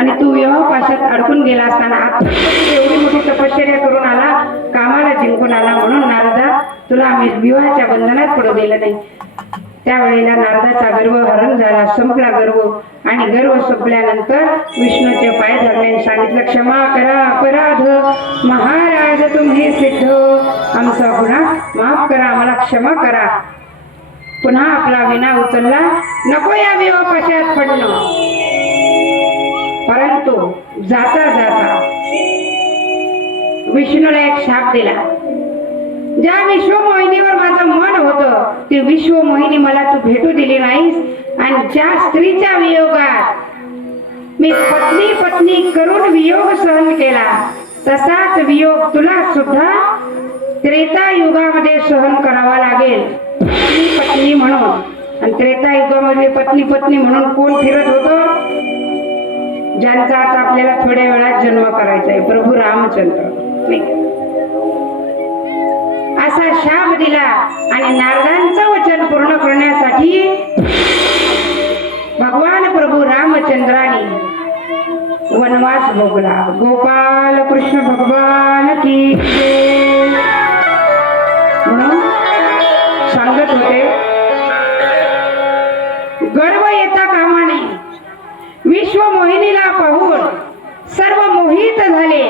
आणि तू विवाह पाशात अडकून गेला असताना आता एवढी मोठी तपश्चर्या करून आला, कामाला जिंकून आला, म्हणून नारदा तुला आम्ही विवाहाच्या बंधनात पडू दिलं नाही. त्यावेळेला नारदाचा गर्व हरण झाला, संपला गर्व. आणि गर्व संपल्यानंतर विष्णूचे पाय धरल्याने सांगितलं क्षमा करा अपराध महाराज तुम्ही सिद्ध, आमचा गुन्हा माफ करा, आम्हाला क्षमा करा. पुन्हा आपला विना उचलला, नको या विवाह पाशात पडणं. परंतु जाता जाता विष्णूला एक शाप दिला. ज्या विश्वमोहिनीवर माझं मन होतं ती विश्वमोहिनी मला तू भेटू दिली नाहीस आणि ज्या स्त्रीच्या वियोगात मी पत्नी पत्नी करून वियोग सहन केला तसाच वियोग तुला सुद्धा त्रेता युगामध्ये सहन करावा लागेल. पत्नी पत्नी म्हणून. आणि त्रेता युगामध्ये पत्नी पत्नी म्हणून कोण फिरत होतं? ज्यांचा आता आपल्याला थोड्या वेळात जन्म करायचा आहे, प्रभू रामचंद्र नाही का? असा शाप दिला आणि नारदांचं वचन पूर्ण करण्यासाठी भगवान प्रभू रामचंद्राने वनवास भोगला. गोपाल कृष्ण भगवान की जय. म्हणून सांगत होते गर्व येता कामा नये. विश्व मोहिनीला पाहून सर्व मोहित झाले.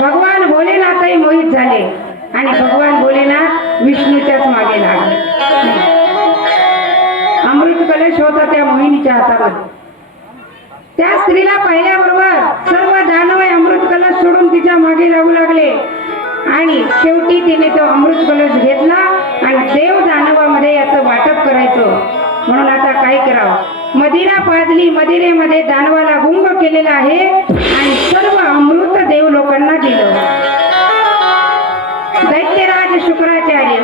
भगवान भोलेनाथही मोहित झाले आणि भगवान भोलेनाथ विष्णूच्याच मागे लागले. अमृत कलश होता त्या मोहिनीच्या हातामध्ये. त्या स्त्रीला पाहिल्याबरोबर सर्व दानव अमृत कलश सोडून तिच्या मागे लागू लागले आणि शेवटी तिने तो अमृत कलश घेतला आणि देव दानवामध्ये याचं वाटप करायचं. म्हणून आता काय करावं? मदिरा पाजली, मदिरेमध्ये दानवाला गुंग केलेला आहे आणि सर्व अमृत देव लोकांना दिलं. दैत्यराज शुक्राचार्य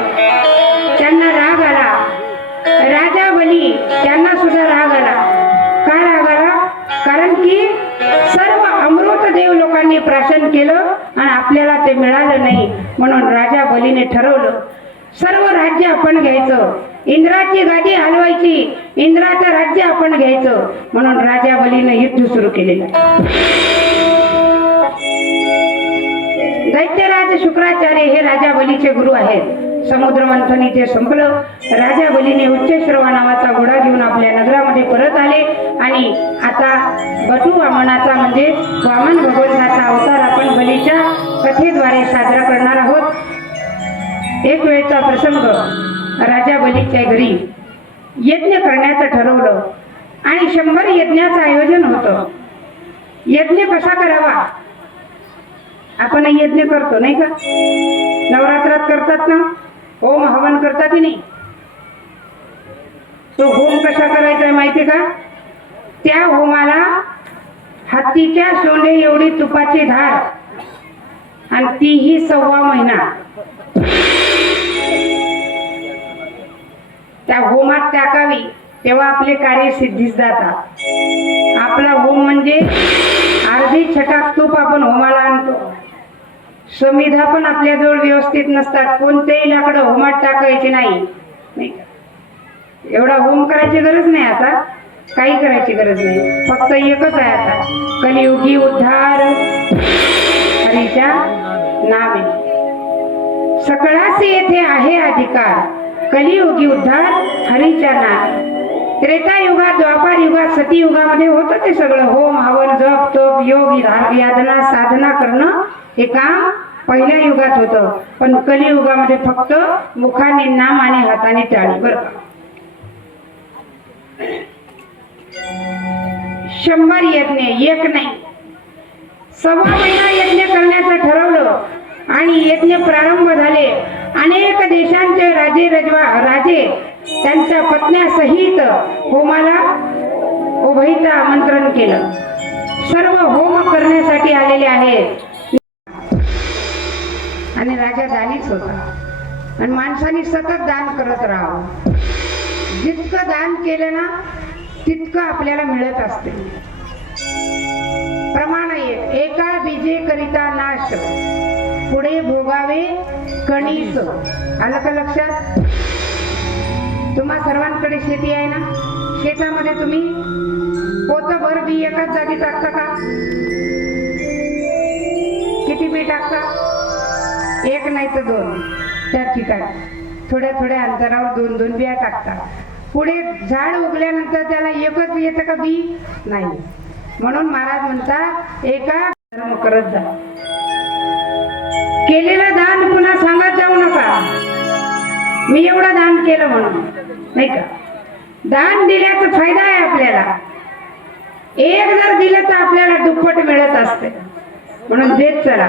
त्यांना राग आला. राजा बली त्यांना सुद्धा राग आला. का राग आला? कारण की सर्व अमृत देव लोकांनी प्राशन केलं आणि आपल्याला ते मिळालं नाही. म्हणून राजा बलीने ठरवलं सर्व राज्य आपण घ्यायचं, इंद्राची गादी हलवायची, इंद्राचं राज्य आपण घ्यायचं. म्हणून राजा बलीने युद्ध सुरू केलेलं. दैत्यराज शुक्राचार्य हे राजा बलीचे गुरु आहेत. समुद्र मंथन इथे संपलं. राजा बलीने उच्चश्रवा नावाचा घोडा घेऊन आपल्या नगरामध्ये परत आले आणि आता बटू वामनाचा म्हणजे वामन भगवंताचा अवतार आपण बलीच्या कथेद्वारे साजरा करणार आहोत. एक वेळचा प्रसंग, राजा बलीच्या घरी यज्ञ करण्याचं ठरवलं आणि 100 यज्ञाचं आयोजन होतं. यज्ञ कसा करावा? आपण यज्ञ करतो नाही का? नवरात्रात करतात ना, होम हवन करता की नाही? तो होम कसा करायचा आहे माहिती का? त्या होमाला हत्तीच्या सोंडे एवढी तुपाची धार आणि तीही 1.25 महिना त्या होमात टाकावी, तेव्हा आपले कार्य सिद्धीस जातात. आपला होम म्हणजे अर्धी छटाक तूप आपण होमाला आणतो. समिधा पण आपल्याजवळ व्यवस्थित नसतात. कोणतेही लाकडं होमात टाकायचे नाही. एवढा होम करायची गरज नाही. आता काही करायची गरज नाही. फक्त एकच आहे आता, कलियुगी उद्धार हरीच्या नामे. सकळाचे येथे आहे अधिकार, कलियुगी उद्धार हरीच्या नामे. त्रेता युगात, द्वापार युगात, सती युगामध्ये होतं ते सगळं. होम हवन, जप तप, योग, यादना, साधना करणं हे काम पहिल्या युगात होतं. पण कलियुगामध्ये फक्त मुखाने नाम आणि हाताने टाळी. बरं का, 100 यज्ञ, एक नाही 1.25 महिना यज्ञ करण्याचं ठरवलं आणि यज्ञ प्रारंभ झाले. अनेक देशांचे राजे त्यांच्या पत्न्यासहित होमाला उभयता आमंत्रण केलं. सर्व होम करण्यासाठी आलेले आहेत. आणि राजा दानीच होता. आणि माणसाने सतत दान करत राहावं. जितकं दान केलं ना तितकं आपल्याला मिळत असते. प्रमाण एका बीजे करिता नाश, पुढे भोगावे कणीस. आलं का लक्षात? तुम्हा सर्वांकडे शेती आहे ना? शेतामध्ये तुम्ही पोतभर बी एकाच जागी टाकता का? किती बी टाकता? एक नाही तर 2. त्या ठिकाणी थोड्या थोड्या अंतरावर 2-2 बिया टाकता. पुढे झाड उगल्यानंतर त्याला एकच येतं का बी? नाही. म्हणून महाराज म्हणतात एका कर्म करत जा. केलेलं दान पुन्हा सांगत जाऊ नका मी एवढं दान केलं म्हणून, नाही का? दान दिल्याचा फायदा आहे आपल्याला. एक जर दिलं तर आपल्याला दुप्पट मिळत असते. म्हणून देत चला.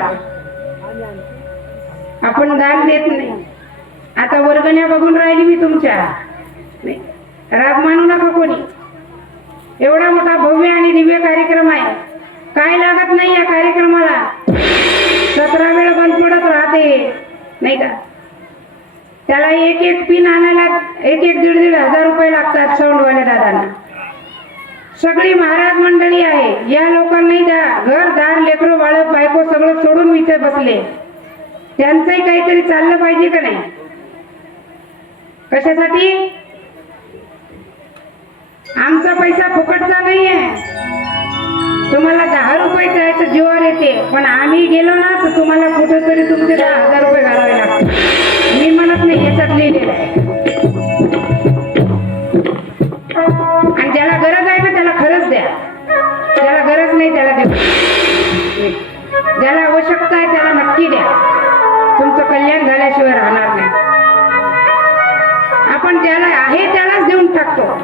आपण दान देत नाही. आता वर्गण्या बघून राहिली मी तुमच्या, नाही राग मानू नका कोणी. एवढा मोठा भव्य आणि दिव्य कार्यक्रम आहे. काय लागत नाही या कार्यक्रमाला. 17 वेळ बंद पडत राहते, नाही का? त्याला एक पिन आणायला 1-1.5 हजार रुपये लागतात साऊंडवाल्या दादांना. सगळी महाराज मंडळी आहे. या लोकांनाही घर दार लेकरं बाळ बायको सगळं सोडून इथे बसले. त्यांचंही काहीतरी चाललं पाहिजे का नाही? कशासाठी? आमचा पैसा फुकटचा नाही आहे. तुम्हाला 10 रुपये द्यायचं जीवावर येते, पण आम्ही गेलो ना तर तुम्हाला कुठेतरी तुमचे 10,000 रुपये घालावे लागतात. मी म्हणत नाही, याच्यात लिहिलेलं आहे. आणि ज्याला गरज आहे ना त्याला खरंच द्या. ज्याला गरज नाही त्याला देऊ. ज्याला आवश्यकता आहे त्याला नक्की द्या. तुमचं कल्याण झाल्याशिवाय राहणार नाही. आपण ज्याला आहे त्यालाच देऊन टाकतो.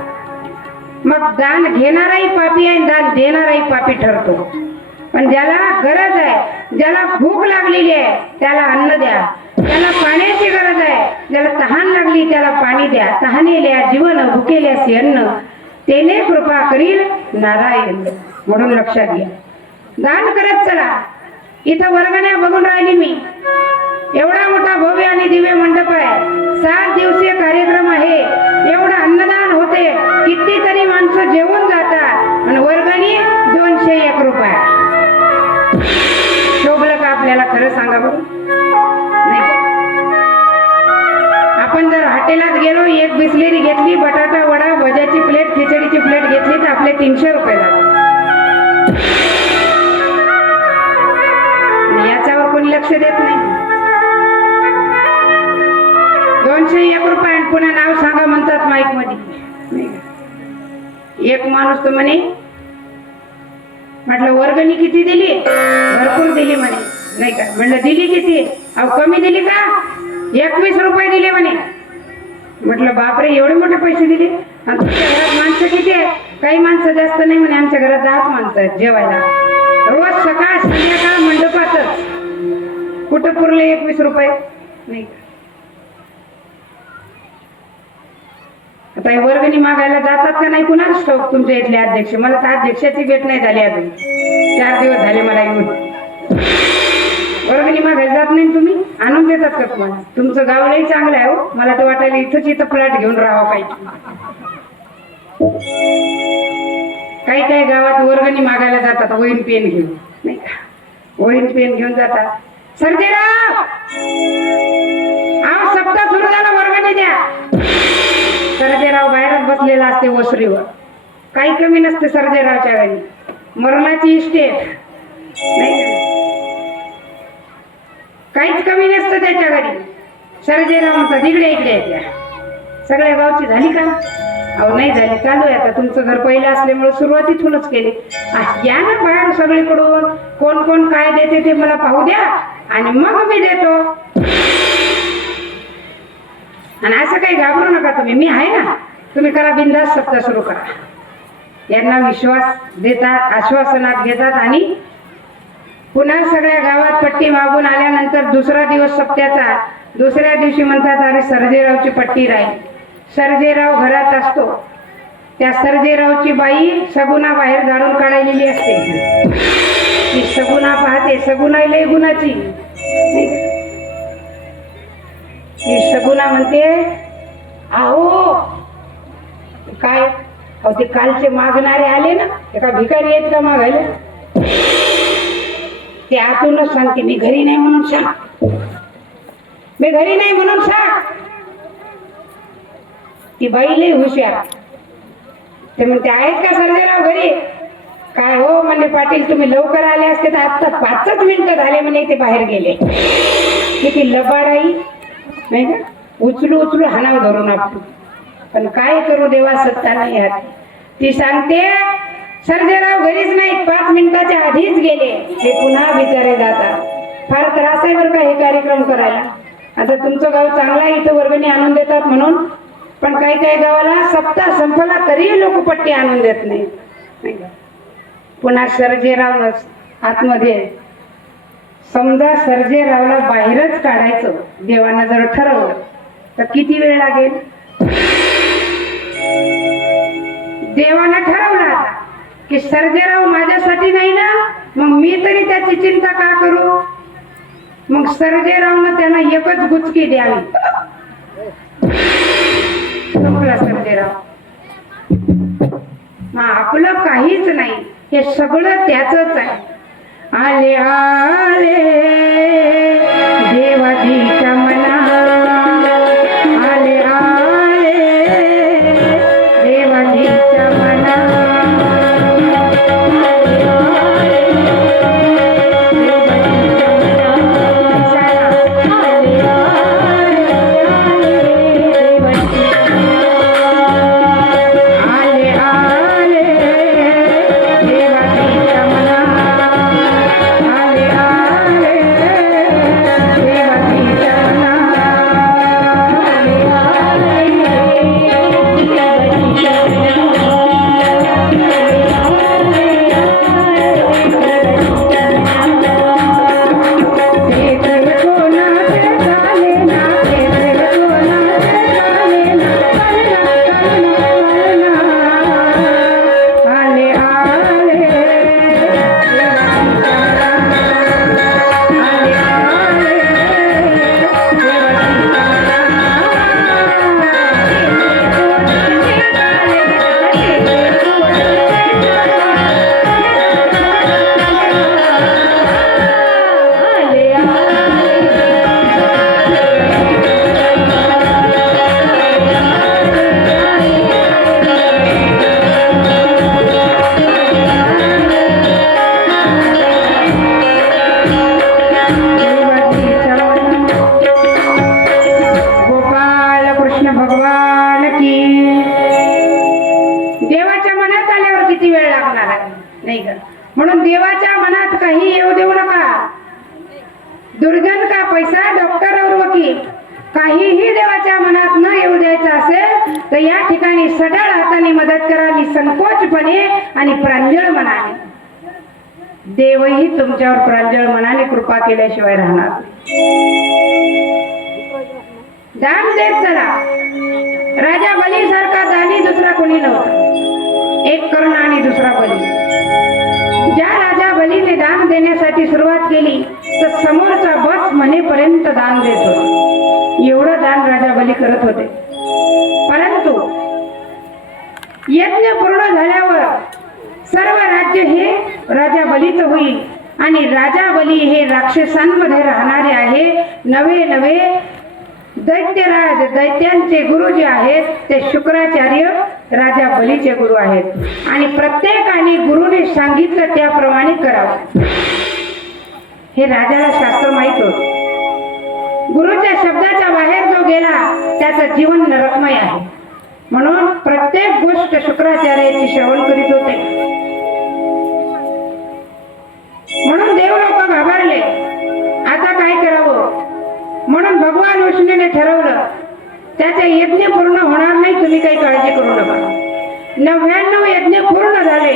मग दान घेणाराही पापी आहे, दान देणाराही पापी ठरतो. पण ज्याला गरज आहे, ज्याला भूक लागलेली आहे त्याला अन्न द्या. ज्याला पाण्याची गरज आहे, ज्याला तहान लागली त्याला पाणी द्या. तहानेल्या जीवन भुकेल्यासी अन्न, तेने कृपा करील नारायण. म्हणून लक्षात घ्या, दान करत चला. इथं वर्गण्या बघून राहिली मी. एवढा मोठा भव्य आणि दिव्य मंडप आहे. 7 दिवसीय कार्यक्रम आहे. एवढं अन्नदान होते. कितीतरी माणसं जेवून जातात आणि वर्गणी 201 रुपये. शोभलं का आपल्याला? खरं सांगा बरं. नाही. आपण जर हॉटेलात गेलो, एक बिस्लेरी घेतली, बटाटा वडा, भज्याची प्लेट, खिचडीची प्लेट घेतली तर आपले 300 रुपये लागतात. याच्यावर कोणी लक्ष देत नाही. 201 रुपये आणि पुन्हा नाव सांगा म्हणतात माईक मध्ये. एक माणूस तर म्हणे, म्हटलं वर्गणी किती दिली? भरपूर दिली म्हणे. नाही का? म्हटलं दिली किती? अहो कमी दिली का? 21 रुपये दिले म्हणे. म्हटलं बापरे, एवढे मोठे पैसे दिले? आणि तुमच्या घरात माणसं किती आहे? काही माणसं जास्त नाही म्हणे. आमच्या घरात 10 माणसं आहेत जेवायला. रोज सकाळ संध्याकाळ मंडपातच. कुठं पुरले 21 रुपये? नाही. आता वर्गणी मागायला जातात का नाही कुणाच ठाऊक तुमच्या इथले अध्यक्ष. मला तर अध्यक्षाची भेट नाही झाली अजून. 4 दिवस झाले मला येऊन. वर्गणी मागायला जात नाही तुम्ही? आणून देतात का तुम्हाला? तुमचं गावलाही चांगलं आहे हो. मला तर वाटायला इथं फ्लॅट घेऊन राहावं पाहिजे. काही गावात वर्गणी मागायला जातात वहीन पेन घेऊन, नाही का? वहीन पेन घेऊन जातात. सर्जेराव, सप्ताह सुरू झाला, वर्गणी द्या. सर्जेराव बाहेरच बसलेला असते ओसरीवर. काही कमी नसते सर्जेरावच्या घरी. मरणाची इस्टेट, नाही का? काहीच कमी नसतं त्याच्या घरी. सर्जेराव म्हणतात इकडे इकडे द्या. सगळ्या गावची झाली का? अहो नाही झाली, चालू आहे आता. तुमचं घर पहिलं असल्यामुळे सुरुवातीतूनच केली. या ना बाहेर सगळीकडून, कोण कोण काय देते ते मला पाहू द्या आणि मग मी देतो. आणि असं काही घाबरू नका तुम्ही, मी आहे ना. तुम्ही करा बिंदास, सप्ताह सुरू करा. यांना विश्वास देतात, आश्वासनात घेतात आणि पुन्हा सगळ्या गावात पट्टी मागून आल्यानंतर दुसरा दिवस सप्त्याचा, दुसऱ्या दिवशी म्हणतात अरे सर्जेरावची पट्टी राहील. सर्जेराव घरात असतो, त्या सर्जेरावची बाई सगुना बाहेर झाडून काढायलेली असते. ती सगुना पाहते, सगुना लय गुणाची. ती सगुना म्हणते अहो काय, अहो ते कालचे मागणारे आले ना, एका भिकारी आहेत का मागायला, ते आतूनच सांगते मी घरी नाही म्हणून सांग, मी घरी नाही म्हणून सांग. ती बाई लई हुशार. ते म्हणते आहेत का सर्जेराव घरी? काय हो म्हणले पाटील, तुम्ही लवकर आले असते तर आता 5च मिनिटं झाले म्हणे ते बाहेर गेले. किती लबाडाई नाही का, उचलू उचलू हाणाव धरून आपण. पण काय करू देवा, सत्ता नाही हात. ती सांगते सर्जेराव घरीच नाही, 5 मिनिटाच्या आधीच गेले. ते पुन्हा बिचारे जातात. फार त्रास आहे बरं का हे कार्यक्रम करायला. आता तुमचं गाव चांगलं आहे, इथं वर्गणी आणून देतात म्हणून, पण काही काही गावाला सप्ताह संपला तरी लोक पट्टी आणून देत नाही. पुन्हा सर्जेरावनच आतमध्ये, समजा सर्जेरावला बाहेरच काढायचं देवानं जर ठरवलं तर किती वेळ लागेल? देवानं ठरवलं आता की सर्जेराव माझ्यासाठी नाही ना, मग मी तरी त्याची चिंता का करू? मग सर्जेरावनं त्यांना एकच गुचकी द्यावी. संपला सर्जेराव. आपलं काहीच नाही, हे सगळं त्याचंच आहे. आले आले देवाधीच्या मना, आले आले देवाधीच्या मना, म्हणून देवाच्या मनात काही येऊ देऊ नका. दुर्जन का पैसा, डॉक्टर और वकील, काहीही देवाच्या मनात न येऊ द्यायचं असेल तर या ठिकाणी सढळ हाताने मदत करावी, संकोचपणे आणि प्रांजळ मनाने. देवही तुमच्यावर प्रांजळ मनाने कृपा केल्याशिवाय राहणार. दान देत चला. राजा बली सारखा दानी दुसरा कोणी नव्हता. एक कर्ण आणि दुसरा बली. ज्या राजा बलीने दान देण्यासाठी सुरुवात केली तर समोरचा बस म्हणेपर्यंत दान देत होता. एवढं दान राजा बली करत होते. परंतु यज्ञ पूर्ण झाल्यावर सर्व राज्य हे राजा बलीच होईल आणि राजा बली हे राक्षसांमध्ये राहणारे आहे. नवे नवे दैत्यराज, दैत्यांचे गुरु जे आहेत ते शुक्राचार्य राजा बलीचे गुरु आहेत आणि प्रत्येकाने गुरुने सांगितलं त्याप्रमाणे करावं. हे राजाला शास्त्र माहित होत. गुरुच्या शब्दाच्या बाहेर जो गेला त्याचं जीवन नरकमय आहे. म्हणून प्रत्येक प्रत्येक गोष्ट शुक्राचार्याची श्रवण करीत होते. म्हणून देव लोक घाबरले. आता काय करावं म्हणून भगवान विष्णूने ठरवलं त्याचे यज्ञ पूर्ण होणार नाही, तुम्ही काही काळजी करू नका. 99 यज्ञ पूर्ण झाले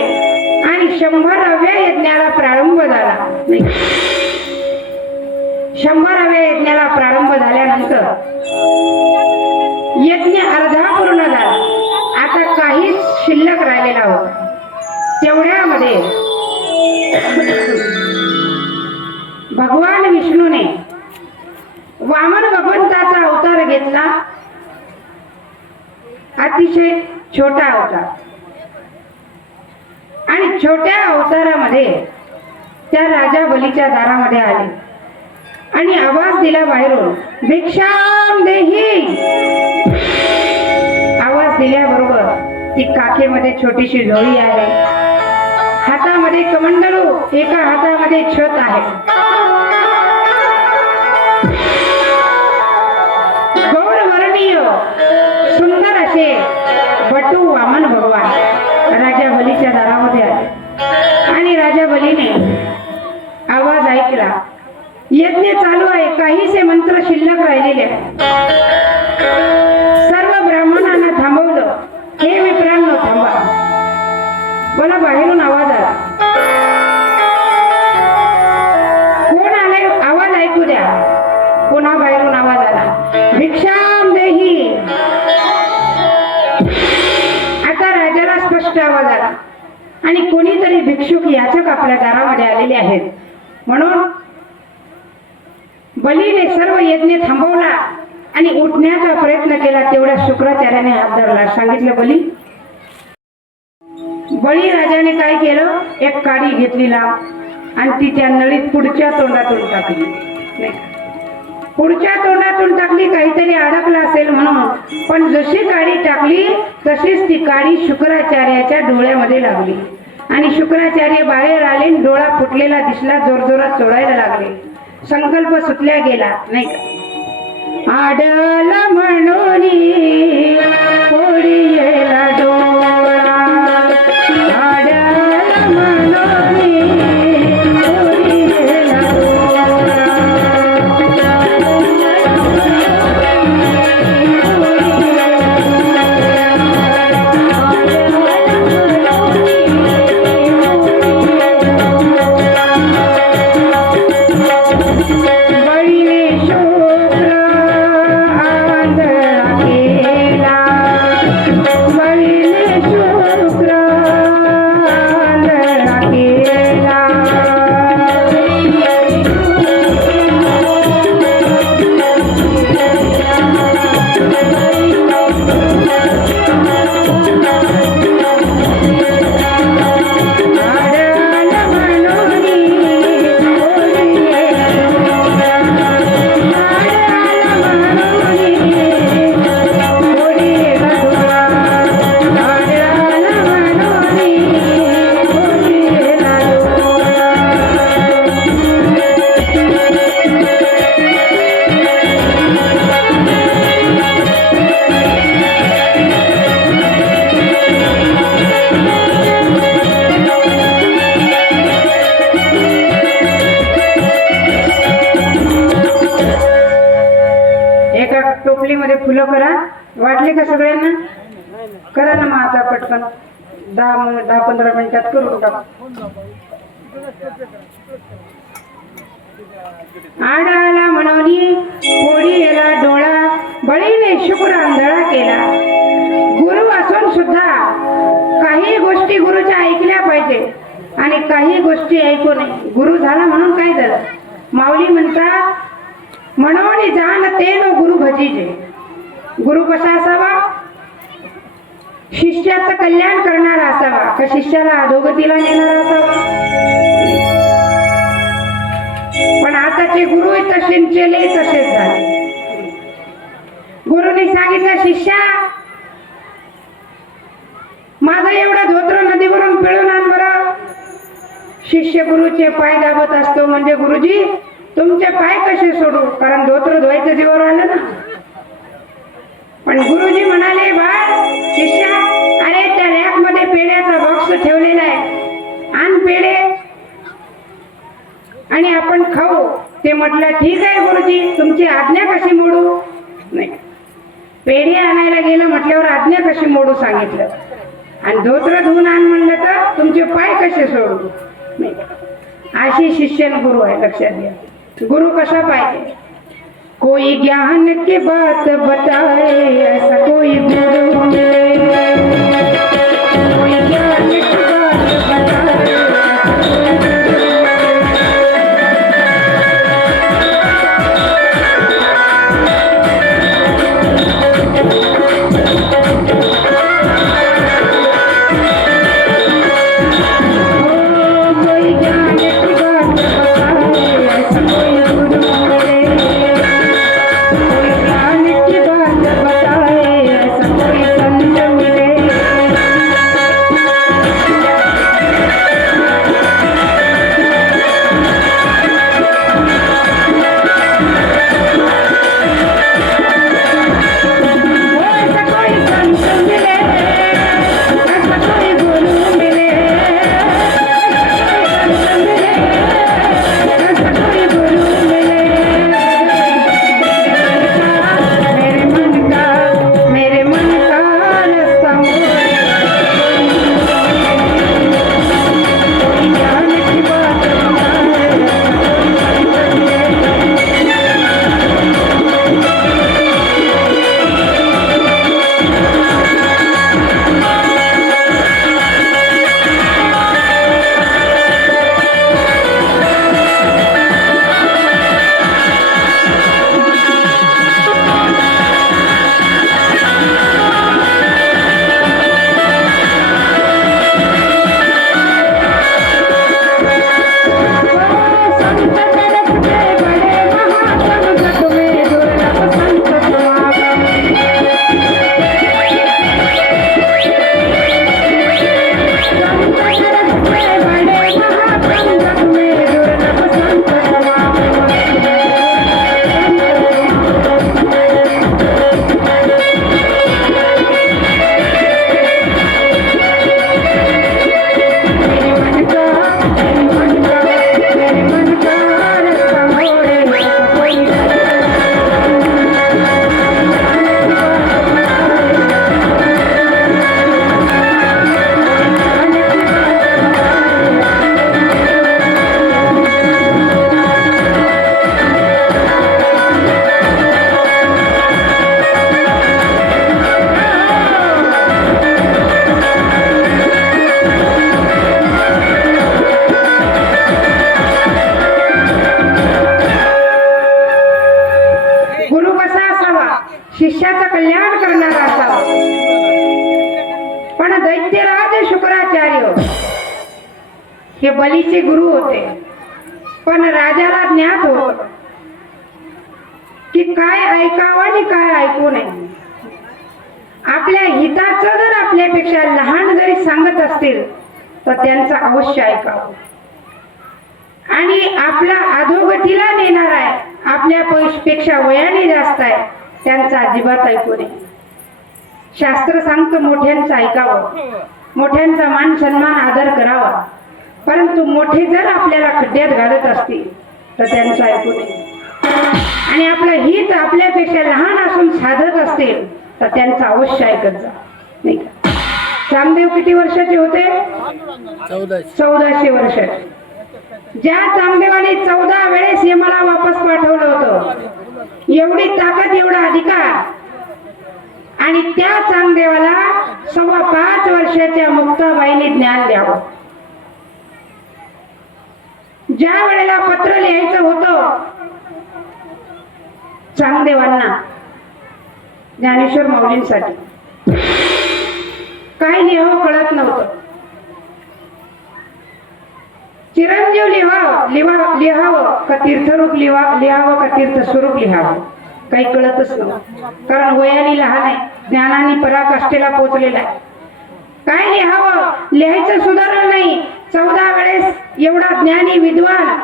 आणि 100व्या यज्ञाला प्रारंभ झाला. 100व्या यज्ञाला प्रारंभ झाल्यानंतर यज्ञ अर्धा पूर्ण झाला. आता काहीच शिल्लक राहिलेला होता. तेवढ्यामध्ये भगवान विष्णूने वामन भगवंताचा अवतार घेतला. अतिशय छोटा अवतार आणि छोट्या अवतारामध्ये त्या राजा बलीच्या दारामध्ये आले आणि आवाज दिला बाहेरून, भिक्षाम देही. आवाज दिल्याबरोबर ती काखेमध्ये छोटीशी झोळी आहे, हातामध्ये कमंडलू, एका हातामध्ये छत आहे. गौरवर्णीय सुंदर असे बटू वामन भगवान राजा बलीच्या दारामध्ये आले आणि राजा बलीने आवाज ऐकला. यज्ञ चालू आहे, काहीसे मंत्र शिल्लक राहिलेले आहे. सर्व ब्राह्मणांना थांबवलं. हे विप्रांनो थांबा. बोला, बाहेरून आवाज आला. कोण आलाय? आवाज ऐकू द्या. पुन्हा बाहेरून आवाज आला, भिक्षाम देही. आता राजाला स्पष्ट आवाज आला आणि कोणीतरी भिक्षुक याचक आपल्या दारामध्ये आलेले आहेत. म्हणून बलीने सर्व यज्ञ थांबवला आणि उठण्याचा प्रयत्न केला. तेवढ्या शुक्राचार्याने हात धरला. सांगितलं, बली. बळी राजाने काय केलं, एक काडी घेतली लांब आणि ती त्या नळीत पुढच्या तोंडातून टाकली. पुढच्या तोंडातून टाकली, काहीतरी अडकलं असेल म्हणून. पण जशी काडी टाकली तशीच ती काडी शुक्राचार्याच्या डोळ्यामध्ये लागली आणि शुक्राचार्य बाहेर आले. डोळा फुटलेला दिसला, जोरजोरात चोळायला लागले. संकल्प सुटल्या गेला नाही का. आडला म्हणून पोळीला डोळा, आडला म्हणून पोळीला डोळा. टोपलीमध्ये फुलं करा. वाटले का सगळ्यांना? करा ना मग आता पटकन. 10-15 मिनिटात करून टाका. आडाला म्हणून पोळीला डोळा, बळीने शुक्र आंधळा केला. गुरु असून सुद्धा काही गोष्टी गुरुच्या ऐकल्या पाहिजे आणि काही गोष्टी ऐकू नये. गुरु झाला म्हणून काय झालं? माऊली म्हणतात, म्हणून जाण तेनो गुरु भजीजे. गुरु कसा असावा? शिष्याचं कल्याण करणारा असावा का शिष्याला अधोगतीला नेणारा असावा? पण आताचे गुरु तसेच झाले. गुरुने सांगितलं, शिष्या माझं एवढं धोत्र नदीवरून पिळून आण बरं. शिष्य गुरुचे पाय दाबत असतो म्हणजे गुरुजी तुमचे पाय कसे सोडू, कारण धोत्र धुवायचं जीवावर आलं ना. पण गुरुजी म्हणाले, बाळ शिष्या, अरे म्हटलं ठीक आहे गुरुजी, तुमची आज्ञा कशी मोडू. नाही, पेढे आणायला गेलं म्हटल्यावर आज्ञा कशी मोडू सांगितलं, आणि धोत्र धुवून आण म्हणलं तर तुमचे पाय कसे सोडू. नाही, अशी शिष्यन गुरु आहे, लक्षात घ्या. गुरु कसा पाहिजे. कोई ज्ञान की बात बताए ऐसा कोई गुरु मिले, कोई ज्ञान की बात बताए शिष्याचं कल्याण करणारा असावा. पण दैत्यराज शुक्राचार्य हे बलीचे गुरु होते, पण राजाला ज्ञात होत की काय ऐकावं आणि काय ऐकू नये. आपल्या हिताचं जर आपल्यापेक्षा लहान जरी सांगत असतील तर त्यांचं अवश्य ऐकावं, आणि आपला अधोगतीला नेणार आहे, आपल्या पेक्षा वयाने जास्त आहे, त्यांचा अजिबात ऐकू नये. शास्त्र सांगतं मोठ्यांचं ऐकावं, मोठ्यांचा मान सन्मान आदर करावा, परंतु मोठे जर आपल्याला खड्ड्यात घालत असतील तर त्यांचं ऐकू नये. आणि आपलं हित आपल्यापेक्षा लहान असून साधत असतील तर त्यांचं अवश्य ऐकत जा, नाही का. चांगदेव किती वर्षाचे होते? 1400 वर्षाचे. ज्या चांगदेवाने 14 वेळेस यमाला वापस पाठवलं होतं, एवढी ताकद, एवढा अधिकार, आणि त्या चांगदेवाला 5.25 वर्षाच्या मुक्ताबाईने ज्ञान द्यावं. ज्या वेळेला पत्र लिहायचं होतं चांगदेवांना, ज्ञानेश्वर माऊलींसाठी, काय लिहावं कळत नव्हतं. चिरंजीव लिहावं का तीर्थरूप लिहावं का तीर्थस्वरूप लिहावं, काही कळतच नव्हतं. कारण वयाने लहान आहे, ज्ञानाने पराकाष्ठेला पोचलेला आहे. काय लिहावं, लिहायचं सुधारलं नाही. 14 वेळेस एवढा ज्ञानी विद्वान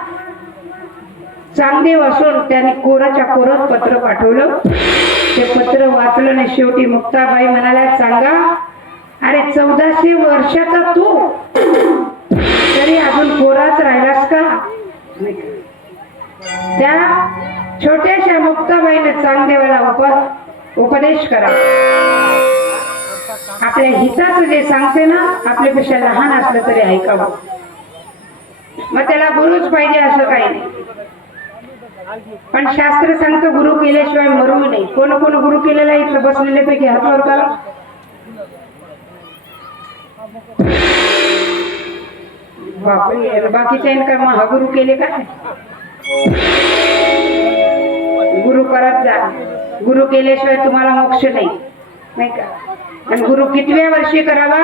चांगदेव असून त्यांनी कोराच्या कोरत पत्र पाठवलं. ते पत्र वाचलं नाही. शेवटी मुक्ताबाई म्हणाल्या, सांगा, अरे 1400 वर्षाचा तू तरी अजून कोराच राहिलास का? त्या छोट्याशा मुक्ताबाईने चांगदेवाला उपदेश करा. आपल्या हिताचं जे सांगते ना, आपल्यापेक्षा लहान असलं तरी ऐकावं. मग त्याला गुरुच पाहिजे असं काही नाही. पण शास्त्र सांगतं गुरु केल्याशिवाय मरू नये. कोण कोण गुरु केलेला इथं बसलेले पैकी हातवर करा. बापरे, बाकीच्या का महागुरु केले काय? गुरु करत जा. गुरु केल्याशिवाय तुम्हाला मोक्ष नाही का? आणि गुरु कितव्या वर्षी करावा?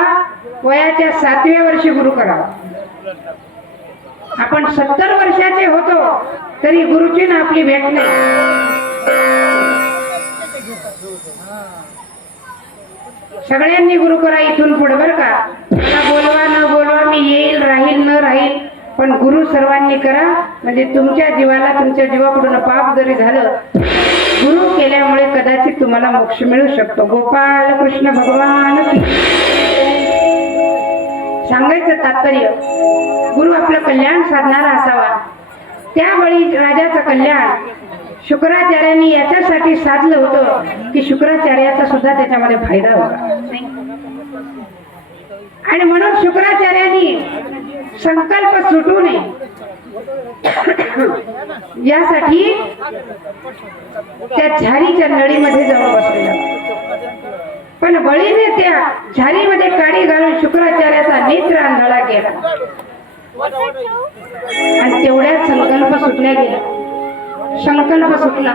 वयाच्या 7व्या वर्षी गुरु करावा. आपण 70 वर्षाचे होतो तरी गुरुची ना आपली भेट नाही. सगळ्यांनी गुरु करा इथून पुढे बर का. मला बोलवा न बोलवा, मी येईल राहील न राहील, पण गुरु सर्वांनी करा. म्हणजे तुमच्या जीवाला, तुमच्या जीवाकडून पाप जरी झालं, गुरु केल्यामुळे कदाचित तुम्हाला मोक्ष मिळू शकतो. गोपाल कृष्ण भगवान की. सांगायचं तात्पर्य, गुरु आपलं कल्याण साधणारा असावा. त्यावेळी राजाचं कल्याण शुक्राचार्यांनी याच्यासाठी साधलं होतं की शुक्राचार्याचा सुद्धा त्याच्यामध्ये फायदा होता. आणि म्हणून शुक्राचार्यांनी संकल्प सुटू नये यासाठी त्या झारीच्या नळीमध्ये जाऊन बसलेला. पण बळीने त्या झारीमध्ये काडी घालून शुक्राचार्याचा नेत्र आंधळा केला आणि तेवढ्यात संकल्प सुटल्या गेला. संकल्प सुटला.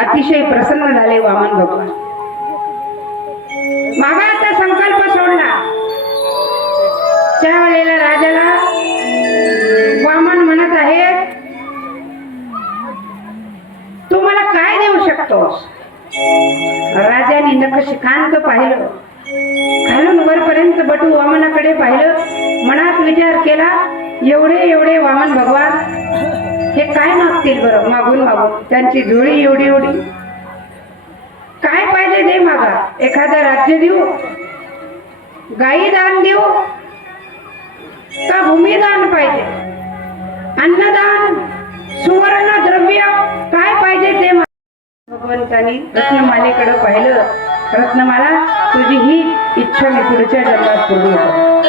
अतिशय प्रसन्न झाले वामन भगवान. मागा आता संकल्प सोडला. त्यावेळेला राजाला वामन म्हणत आहे, तू मला काय देऊ शकतोस? राजाने नखशिखांत पाहिलं, खालून वरपर्यंत बटू वामनाकडे पाहिलं. मनात विचार केला, एवढे वामन भगवान हे काय मागतील बरं? मागून त्यांची झोळी एवढी काय पाहिजे दे मागा. एखादं राज्य देऊ, गायी दान देऊ का भूमिदान पाहिजे, अन्नदान, सुवर्ण द्रव्य काय पाहिजे ते? भगवंतानी रत्नमालेकडे पाहिलं. रत्नमाला, तुझी ही इच्छा मी पुढच्या जन्मात पूर्ण करतो.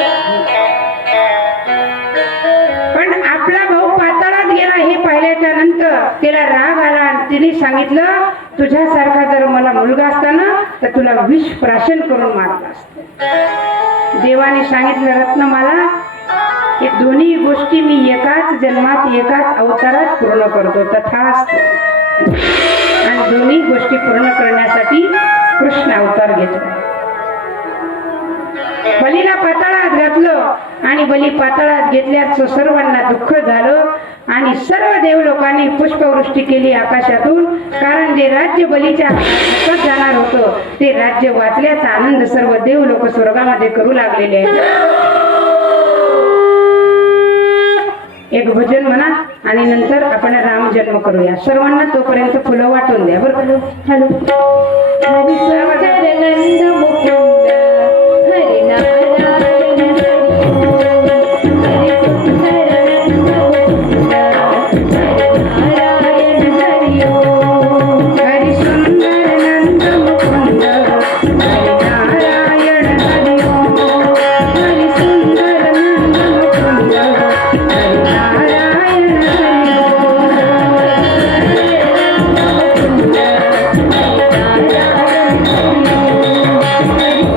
पण आपला भाऊ पाताळात गेला हे पाहिल्याच्या नंतर तिला राग आला आणि तिने सांगितलं, तुझ्यासारखा जर मला मुलगा असता ना तर तुला विष प्राशन करून मारला असता. देवाने सांगितलं, रत्नमाला, हे दोन्ही गोष्टी मी एकाच जन्मात एकाच अवतारात पूर्ण करतो. तथास्तु. आणि दोन्ही गोष्टी पूर्ण करण्यासाठी कृष्ण अवतार घेतला. बलीला पाताळात घातलं आणि बली पाताळात घेतल्याचं सर्वांना दुःख झालं आणि सर्व देवलोकांनी पुष्पवृष्टी केली आकाशातून. कारण जे राज्य बलीच्या हातात जाणार होतं ते राज्य वाचल्याचा आनंद सर्व देवलोक स्वर्गामध्ये करू लागलेले आहेत. एक भजन म्हणा आणि नंतर आपण राम जन्म करूया. सर्वांना तोपर्यंत फुलं वाटून द्या बरं. हॅलो. हरी नंद मुकुंद हरी नारायण हरी हरी सुंदर नंद मुकुंद हरी नारायण हरी ओम. हरी सुंदर नंद मुकुंद हरी नारायण हरी ओम. हरी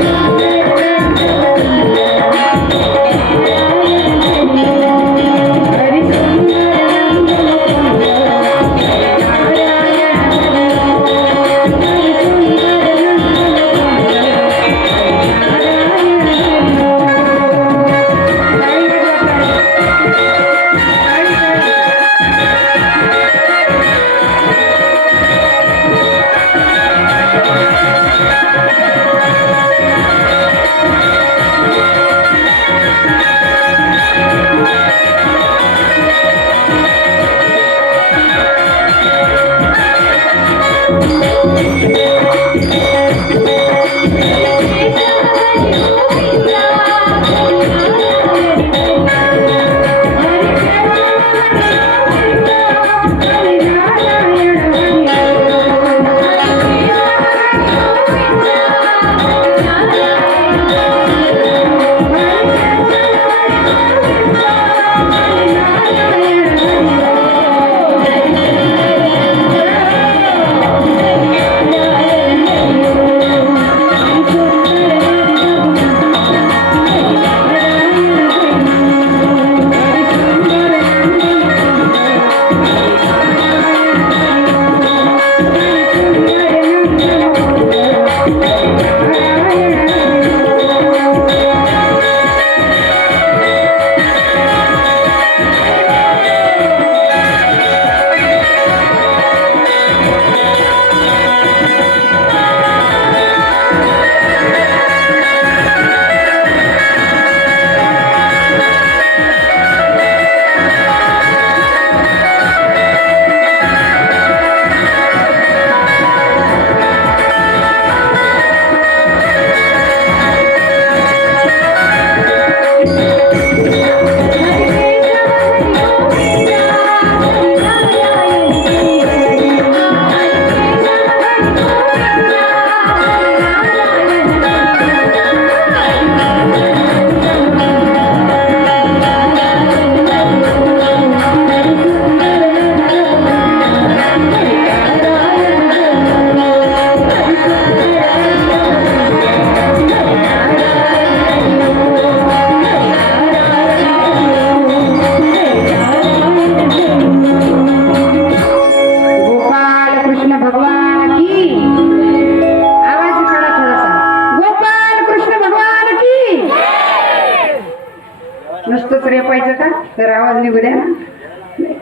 तर आवाज निघू द्या ना.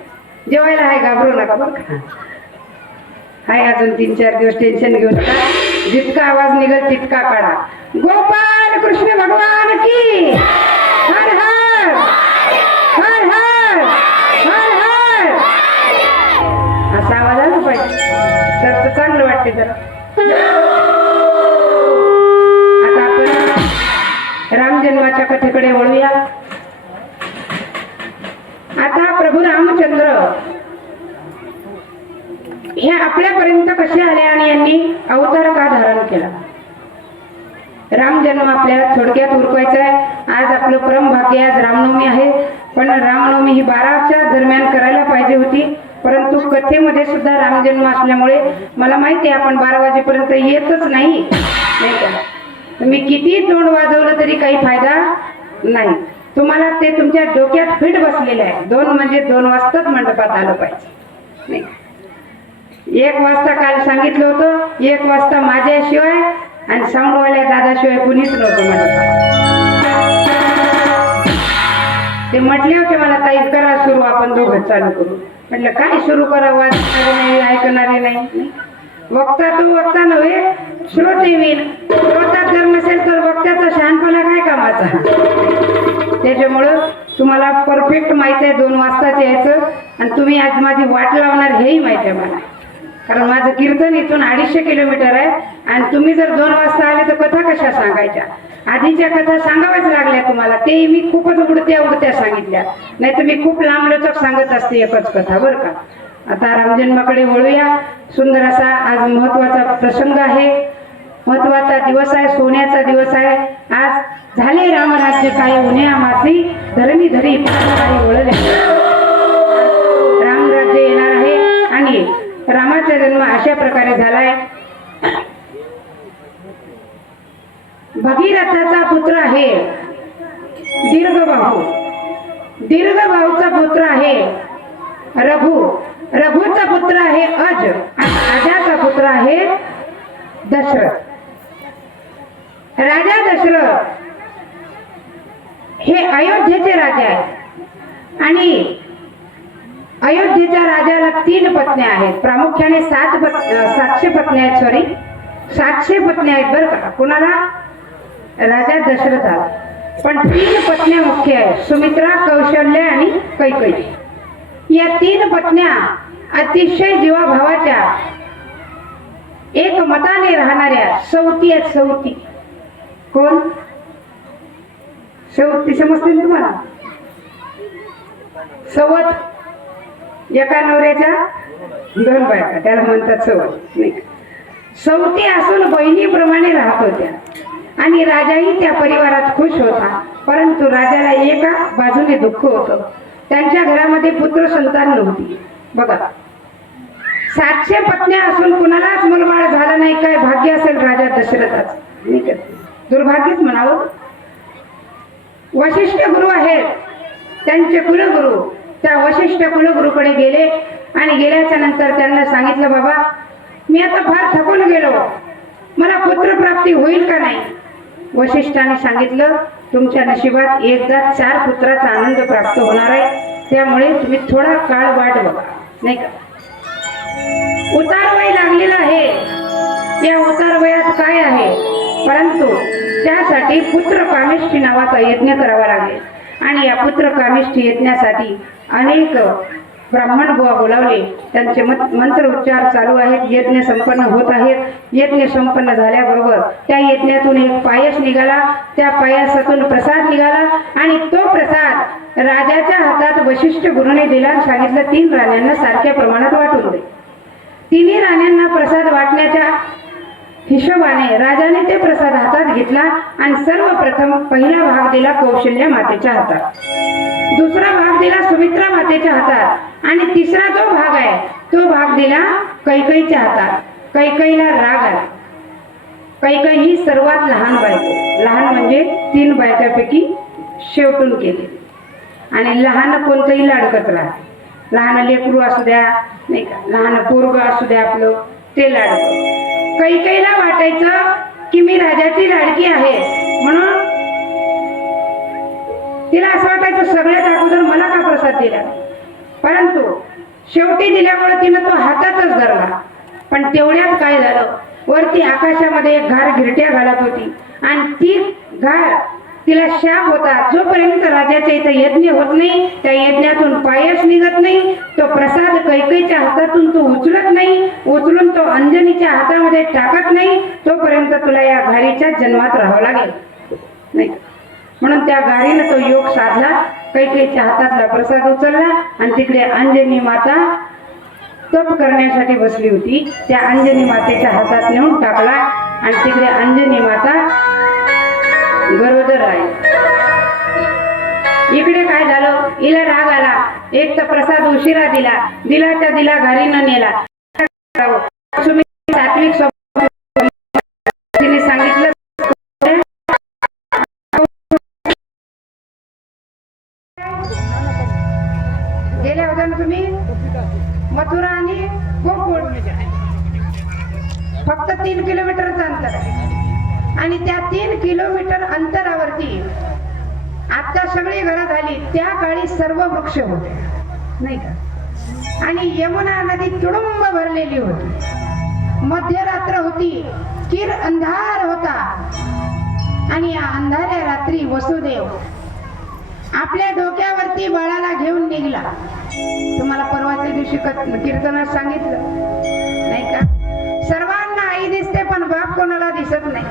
जेवायला आहे, घाबरू नका बरं का. हाय अजून 3-4 दिवस टेन्शन घेऊ नका. जितका आवाज निघेल तितका काढा. गोपाल कृष्ण भगवान की हर हर हर हर हर हर. असा आवाज आला पाहिजे तर चांगलं वाटते जरा. आता आपण राम जन्माच्या कथेकडे वळूया. आता प्रभू रामचंद्र हे आपल्यापर्यंत कसे आले आणि यांनी अवतार का धारण केला. राम जन्म आपल्याला थोडक्यात उरकवायचा आहे. आज आपलं परम भाग्य, आज रामनवमी आहे. पण रामनवमी ही 12च्या दरम्यान करायला पाहिजे होती, परंतु कथेमध्ये सुद्धा रामजन्म असल्यामुळे मला माहिती आहे आपण 12 वाजेपर्यंत येतच नाही का. मी किती तोंड वाजवलं तरी काही फायदा नाही. तुम्हाला ते तुमच्या डोक्यात फिट बसलेलं आहे. 2 म्हणजे 2 वाजताच मंडपात आलं पाहिजे नाही. 1 वाजता काल सांगितलं होतं, 1 वाजता माझ्याशिवाय आणि साऊंडवाल्या दादाशिवाय कुणीच नव्हतं मंडपात. ते म्हटले होते मला, ताई करा सुरू, आपण दोघं चालू करू. म्हटलं काय सुरू करावं, वाचणारे नाही, ऐकणारे नाही. वक्ता तो वक्ता नव्हे, श्रोते विन. श्रोतात जर नसेल तर वक्त्याचा शहाणपणा काय कामाचा. त्याच्यामुळं तुम्हाला परफेक्ट माहित आहे 2 वाजताच यायचं, आणि तुम्ही आज माझी वाट लावणार हेही माहिती आहे मला. कारण माझं कीर्तन इथून 250 किलोमीटर आहे, आणि तुम्ही जर 2 वाजता आले तर कथा कशा सांगायच्या. आधीच्या कथा सांगाव्याच लागल्या तुम्हाला, ते मी खूपच उडत्या सांगितल्या, नाही तर मी खूप लांब लचक सांगत असते एकच कथा बरं का. आता रामजन्माकडे वळूया. सुंदर असा आज महत्वाचा प्रसंग आहे, महत्वाचा दिवस आहे, सोन्याचा दिवस आहे. आज झाले रामराज्य काय उन्या मासी, धरणी धरी काही वळले. रामराज्य येणार आहे आणि रामाचा जन्म अशा प्रकारे झालाय. भगीरथाचा पुत्र आहे दीर्घबाहू, दीर्घबाहूचा पुत्र आहे रघु, रघुचा पुत्र आहे अज, अजाचा पुत्र आहे दशरथ. राजा दशरथ हे अयोध्येचे राजा आहेत, आणि अयोध्येच्या राजाला 3 पत्न्या आहेत. प्रामुख्याने 700 पत्न्या आहेत. सॉरी 700 पत्न्या आहेत बरं का. कुणाला? राजा दशरथाला. पण 3 पत्न्या मुख्य आहेत, सुमित्रा, कौशल्य आणि कैकेयी. या 3 पत्न्या अतिशय जीवाभावाच्या, एक मताने राहणाऱ्या सवती आहेत. सवती कोण? सवती समजते ना तुम्हाला? सवत, एका नवऱ्याच्या 2 बायका, त्याला म्हणतात सवत नाही. सवती असून बहिणीप्रमाणे राहत होत्या, आणि राजाही त्या परिवारात खुश होता. परंतु राजाला एका बाजूने दुःख होतं, त्यांच्या घरामध्ये पुत्र संतान नव्हती. बघा 700 पत्न्या असून कुणालाच मुलबाळ झालं नाही. काय भाग्य असेल राजा दशरथाच, दुर्भाग्यच म्हणावं. वशिष्ठ गुरु आहेत त्यांचे कुलगुरु, त्या वशिष्ठ कुलगुरूकडे गेले, आणि गेल्याच्या नंतर त्यांना सांगितलं, बाबा मी आता फार थकून गेलो, मला पुत्रप्राप्ती होईल का नाही. वशिष्ठाने सांगितलं, तुमच्या नशिबात एकदा 4 पुत्राचा आनंद प्राप्त होणार आहे, त्यामुळे तुम्ही थोडा काळ वाट बघा नाही का. उतार वय लागलेलं आहे, या उतार वयात काय आहे, परंतु त्यासाठी पुत्र कामेष्ठी नावाचा यज्ञ करावा लागेल. आणि या पुत्र कामेष्ठी यज्ञासाठी अनेक ब्राह्मण बुवा बोलावले, त्यांचे मंत्र उच्चार चालू आहेत, यज्ञ संपन्न होत आहेत. यज्ञ संपन्न झाल्याबरोबर त्या यज्ञातून एक पायस निघाला, त्या पायसातून प्रसाद निघाला, आणि तो प्रसाद राजाच्या हातात वशिष्ठ गुरुने दिला. सांगितलं 3 राण्यांना सारख्या प्रमाणात वाटून दे. 3 राण्यांना प्रसाद वाटण्याच्या हिशोबाने राजाने ते प्रसाद हातात घेतला, आणि सर्वप्रथम पहिला भाग दिला कौशल्य मातेच्या हातात, दुसरा भाग दिला सुमित्रा मातेच्या हातात, आणि तिसरा जो भाग आहे तो भाग दिला कैकेयीच्या हातात. कैकेयीला राग आला. कैकेयी ही सर्वात लहान बायको, लहान म्हणजे 3 बायकांपैकी शेवटून केली, आणि लहान कोणतंही लाडकच राहते. लहान लेकरू असू द्या नाही का, लहान पोरग असू द्या आपलं, ते लाडकं. कैकेयीला वाटायचं की मी राजाची लाडकी आहे, म्हणून तिला असं वाटायचं सगळ्यात अगोदर मला का प्रसाद दिला, परंतु शेवटी दिल्यामुळे तिनं तो हातातच धरला. पण तेवढ्यात काय झालं, वरती आकाशामध्ये एक घार घिरट्या घालत होती आणि ती घार तिला शाप होता. जोपर्यंत राजाच्या इथं यज्ञ होत नाही, त्या यज्ञातून पायस निघत नाही, तो प्रसाद कैकेयीच्या हातातून तो उचलत नाही, उचलून तो अंजनीच्या हातामध्ये टाकत नाही, तोपर्यंत तुला या घारीच्या जन्मात राहावं लागेल नाही. म्हणून त्या घारीनं तो योग साधला, कैकेयीच्या हातातला प्रसाद उचलला आणि तिकडे अंजनी माता तप करण्यासाठी बसली होती, त्या अंजनी मातेच्या हातात नेऊन टाकला आणि तिकडे अंजनी माता गरोदर आहे. इकडे काय झालं, हिला राग आला, एक तर प्रसाद उशिरा दिला, दिलाच्या दिला घारीनं नेला. तुम्ही सात्विक तिने सांगितलं गेल्या होत्या ना तुम्ही मथुरा आणि गोकुळ, फक्त 3 किलोमीटरचं अंतर आहे आणि त्या 3 किलोमीटर अंतरावरती आता सगळी घरं झाली, त्या काळी सर्व वृक्ष होते नाही का, आणि यमुना नदी तुडुंब भरलेली होती. मध्यरात्र होती, किर अंधार होता आणि या अंधाऱ्या रात्री वसुदेव आपल्या डोक्यावरती बाळाला घेऊन निघला. तुम्हाला परवाच्या दिवशी कीर्तनात सांगितलं नाही का, सर्वांना आई दिसते पण बाप कोणाला दिसत नाही.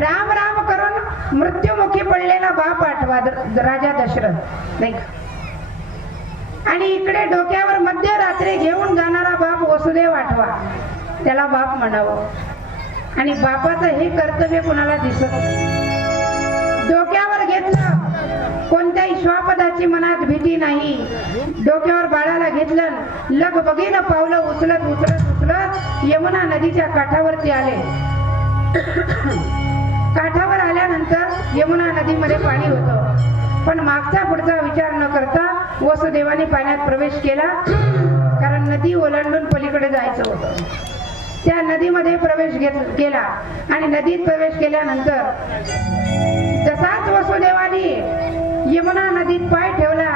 राम राम करून मृत्युमुखी पडलेला बाप आठवा, राजा दशरथ नाही का, आणि इकडे डोक्यावर मध्यरात्री घेऊन जाणारा बाप वसुदेव आठवा, त्याला बाप म्हणावं. आणि बापाचं हे कर्तव्य कोणाला दिसत नाही. डोक्यावर घेतलं, कोणत्याही श्वापदाची मनात भीती नाही, डोक्यावर बाळाला घेतलं, लगबगीनं पावलं उचलत उचलत उचलत यमुना नदीच्या काठावरती आले. काठावर आल्यानंतर यमुना नदीमध्ये पाणी होतं, पण मागचा पुढचा विचार न करता वसुदेवाने पाण्यात प्रवेश केला, कारण नदी ओलांडून पलीकडे जायचं होतं. त्या नदीमध्ये प्रवेश केला आणि नदीत प्रवेश केल्यानंतर जसाच वसुदेवाने यमुना नदीत पाय ठेवला,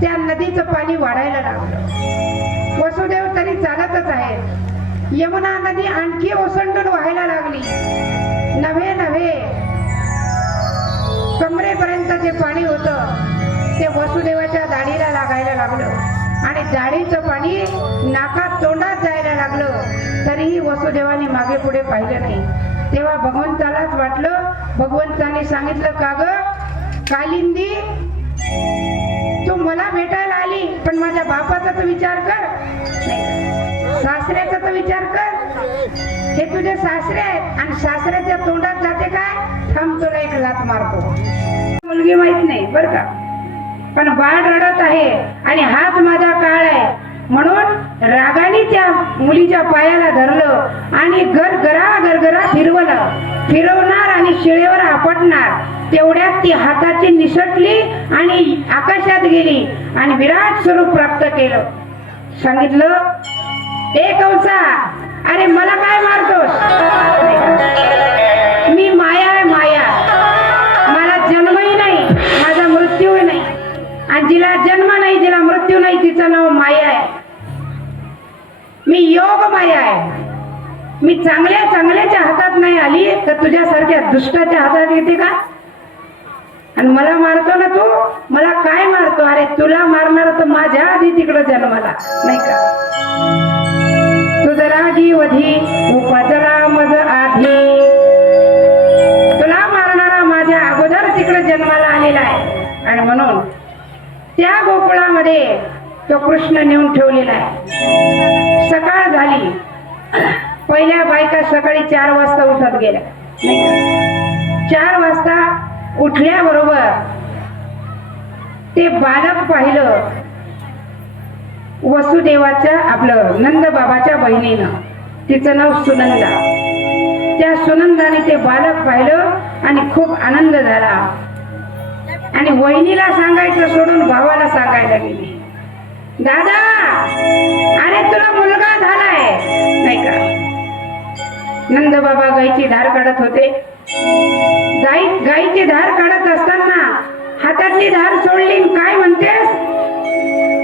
त्या नदीचं पाणी वाढायला लागलं. वसुदेव तरी चालतच आहे, यमुना नदी आणखी ओसंडून व्हायला लागली. नव्हे नव्हे कमरेपर्यंत जे पाणी होतं ते वसुदेवाच्या दाढीला लागायला लागलं आणि दाढीचं पाणी नाकात तोंडात जायला लागलं. तरीही वसुदेवाने मागे पुढे पाहिलं नाही. तेव्हा भगवंतालाच वाटलं, भगवंताने सांगितलं, का ग कालिंदी, तू मला भेटायला आली पण माझ्या बापाचा तर विचार कर, सासऱ्याचा तर विचार कर. हे तुझे सासरे आहेत आणि सासऱ्याच्या तोंडात जाते काय, थांब तुला एक लाथ मारतो. मुलगी माहित नाही बर का, पण बाळ रडत आहे आणि हाच माझा काळ आहे म्हणून रागाने त्या मुलीच्या पायाला धरलं आणि गरगरा फिरवणार आणि शिळेवर आपटणार. तेवढ्यात ती हाताची निसटली आणि आकाशात गेली आणि विराट स्वरूप प्राप्त केलं. सांगितलं, ए कंसा, अरे मला काय मारतोस, मी माया आहे, माया, मला जन्मही नाही, माझा मृत्यूही नाही, आणि जिला जन्म नाही, जिला मृत्यू नाही, तिचं नाव माया आहे. मी योग माया आहे. मी चांगल्याच्या हातात नाही आली तर तुझ्यासारख्या दुष्टाच्या हातात येते का? आणि मला मारतो ना तू, मला काय मारतो? अरे तुला मारणार तर माझ्या आधी तिकडं जन्माला नाही का. तुझ रागी वधी उपजरा मज आधी, तुला मारणारा माझ्या अगोदर तिकडे जन्माला आलेला आहे. आणि म्हणून त्या गोकुळामध्ये तो कृष्ण नेऊन ठेवलेला आहे. सकाळ झाली, पहिल्या बायका सकाळी 4 वाजता उठत गेल्या नाही का. 4 वाजता उठल्याबरोबर ते बालक पाहिलं वसुदेवाच्या, आपलं नंद बाबाच्या बहिणीनं, तिचं नाव सुनंदा. त्या सुनंदाने ते बालक पाहिलं आणि खूप आनंद झाला आणि वहिनीला सांगायचं सोडून भावाला सांगायला गेली, दादा, अरे तुला मुलगा झालाय नाही का. नंद बाबा गायीची धार काढत होते. गायीची धार काढत असताना हातातली धार सोडली आणि काय म्हणतेस?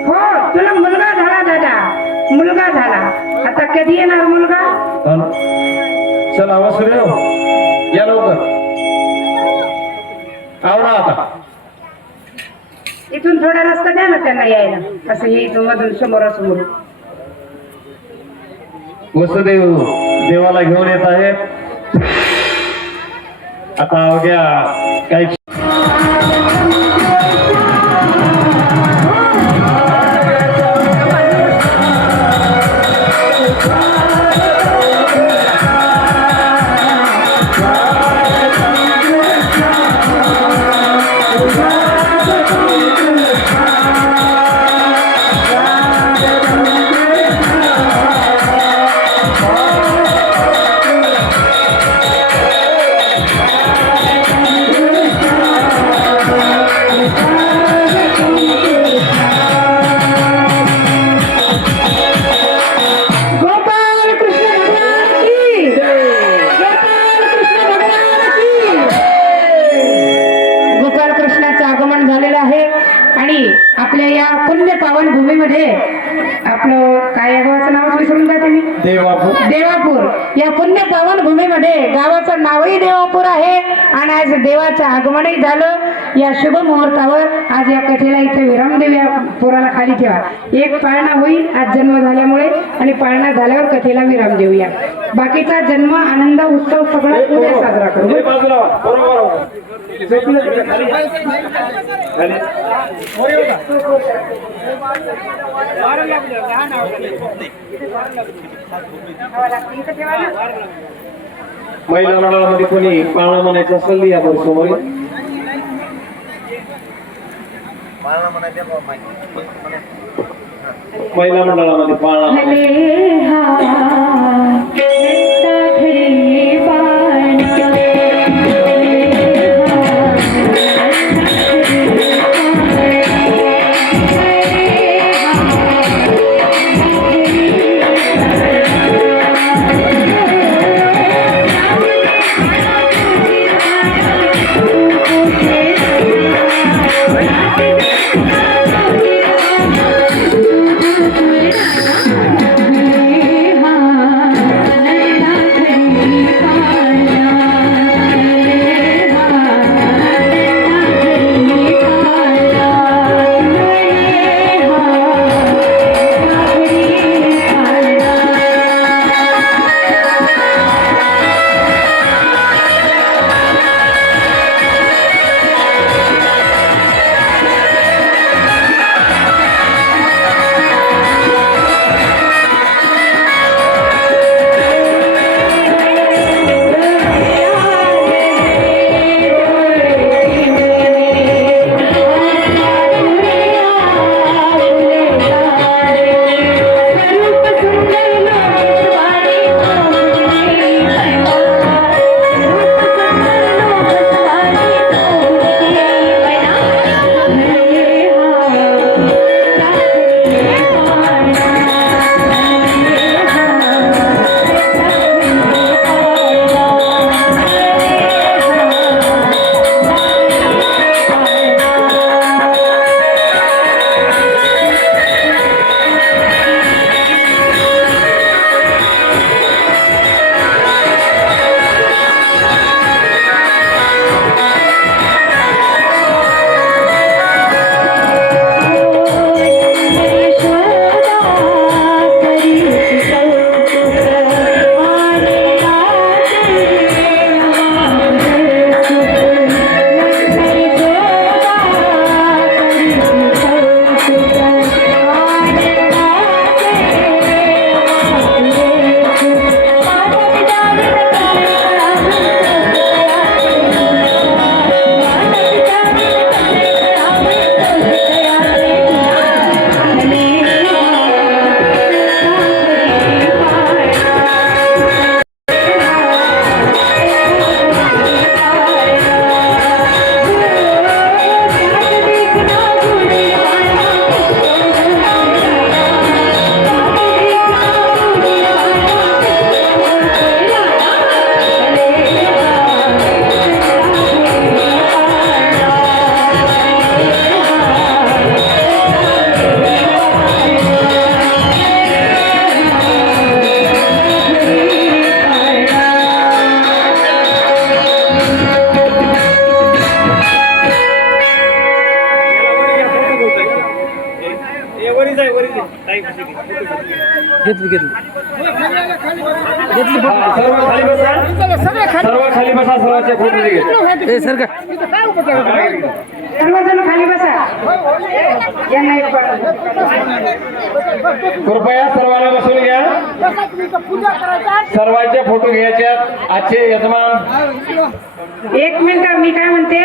हो, तुला मुलगा झाला दादा, मुलगा झाला. आता कधी येणार मुलगा? चला वासुदेव, या लवकर. आवडा आता. इथून थोडा रस्ता द्या ना त्यांना यायला, असं यायचं मधून समोरासमोर. वसुदेव देवाला घेऊन येत आहेत. आता अवघ्या काही गोपाल कृष्ण भगवान की गोपाल कृष्ण भगवान की. गोपाल कृष्णाचं आगमन झालेलं आहे आणि आपल्या या पुण्य पावन भूमीमध्ये आपलं काय या गावाचं नाव विसरून जाते मी, देवापूर. या पुण्य पावन भूमीमध्ये गावाचं नावही देवापूर आहे आणि आज देवाचं आगमनही झालं. या शुभ मुहूर्तावर आज या कथेला इथे विराम देऊ. या पुराला खाली ठेवा. एक पाळणा होईल आज जन्म झाल्यामुळे आणि पाळणा झाल्यावर कथेला विराम देऊया. बाकीचा जन्म आनंद उत्सव सगळा उद्या साजरा करू. महिला मंडळामध्ये कोणी पाळणा म्हणायचं असेल या समोर. महिला मंडळामध्ये पाळणा हले हा नंदा घरी पाळणा. हा हा, सर्व खाली बसा सर्व खाली बसा सर्वांचे फोटो घे सर्वजण खाली बसा यांना एक पळ. कृपया सर्वांना बसून घ्या सर्वांचे फोटो घ्यायचे आजचे यजमान 1 मिनिट मी काय म्हणते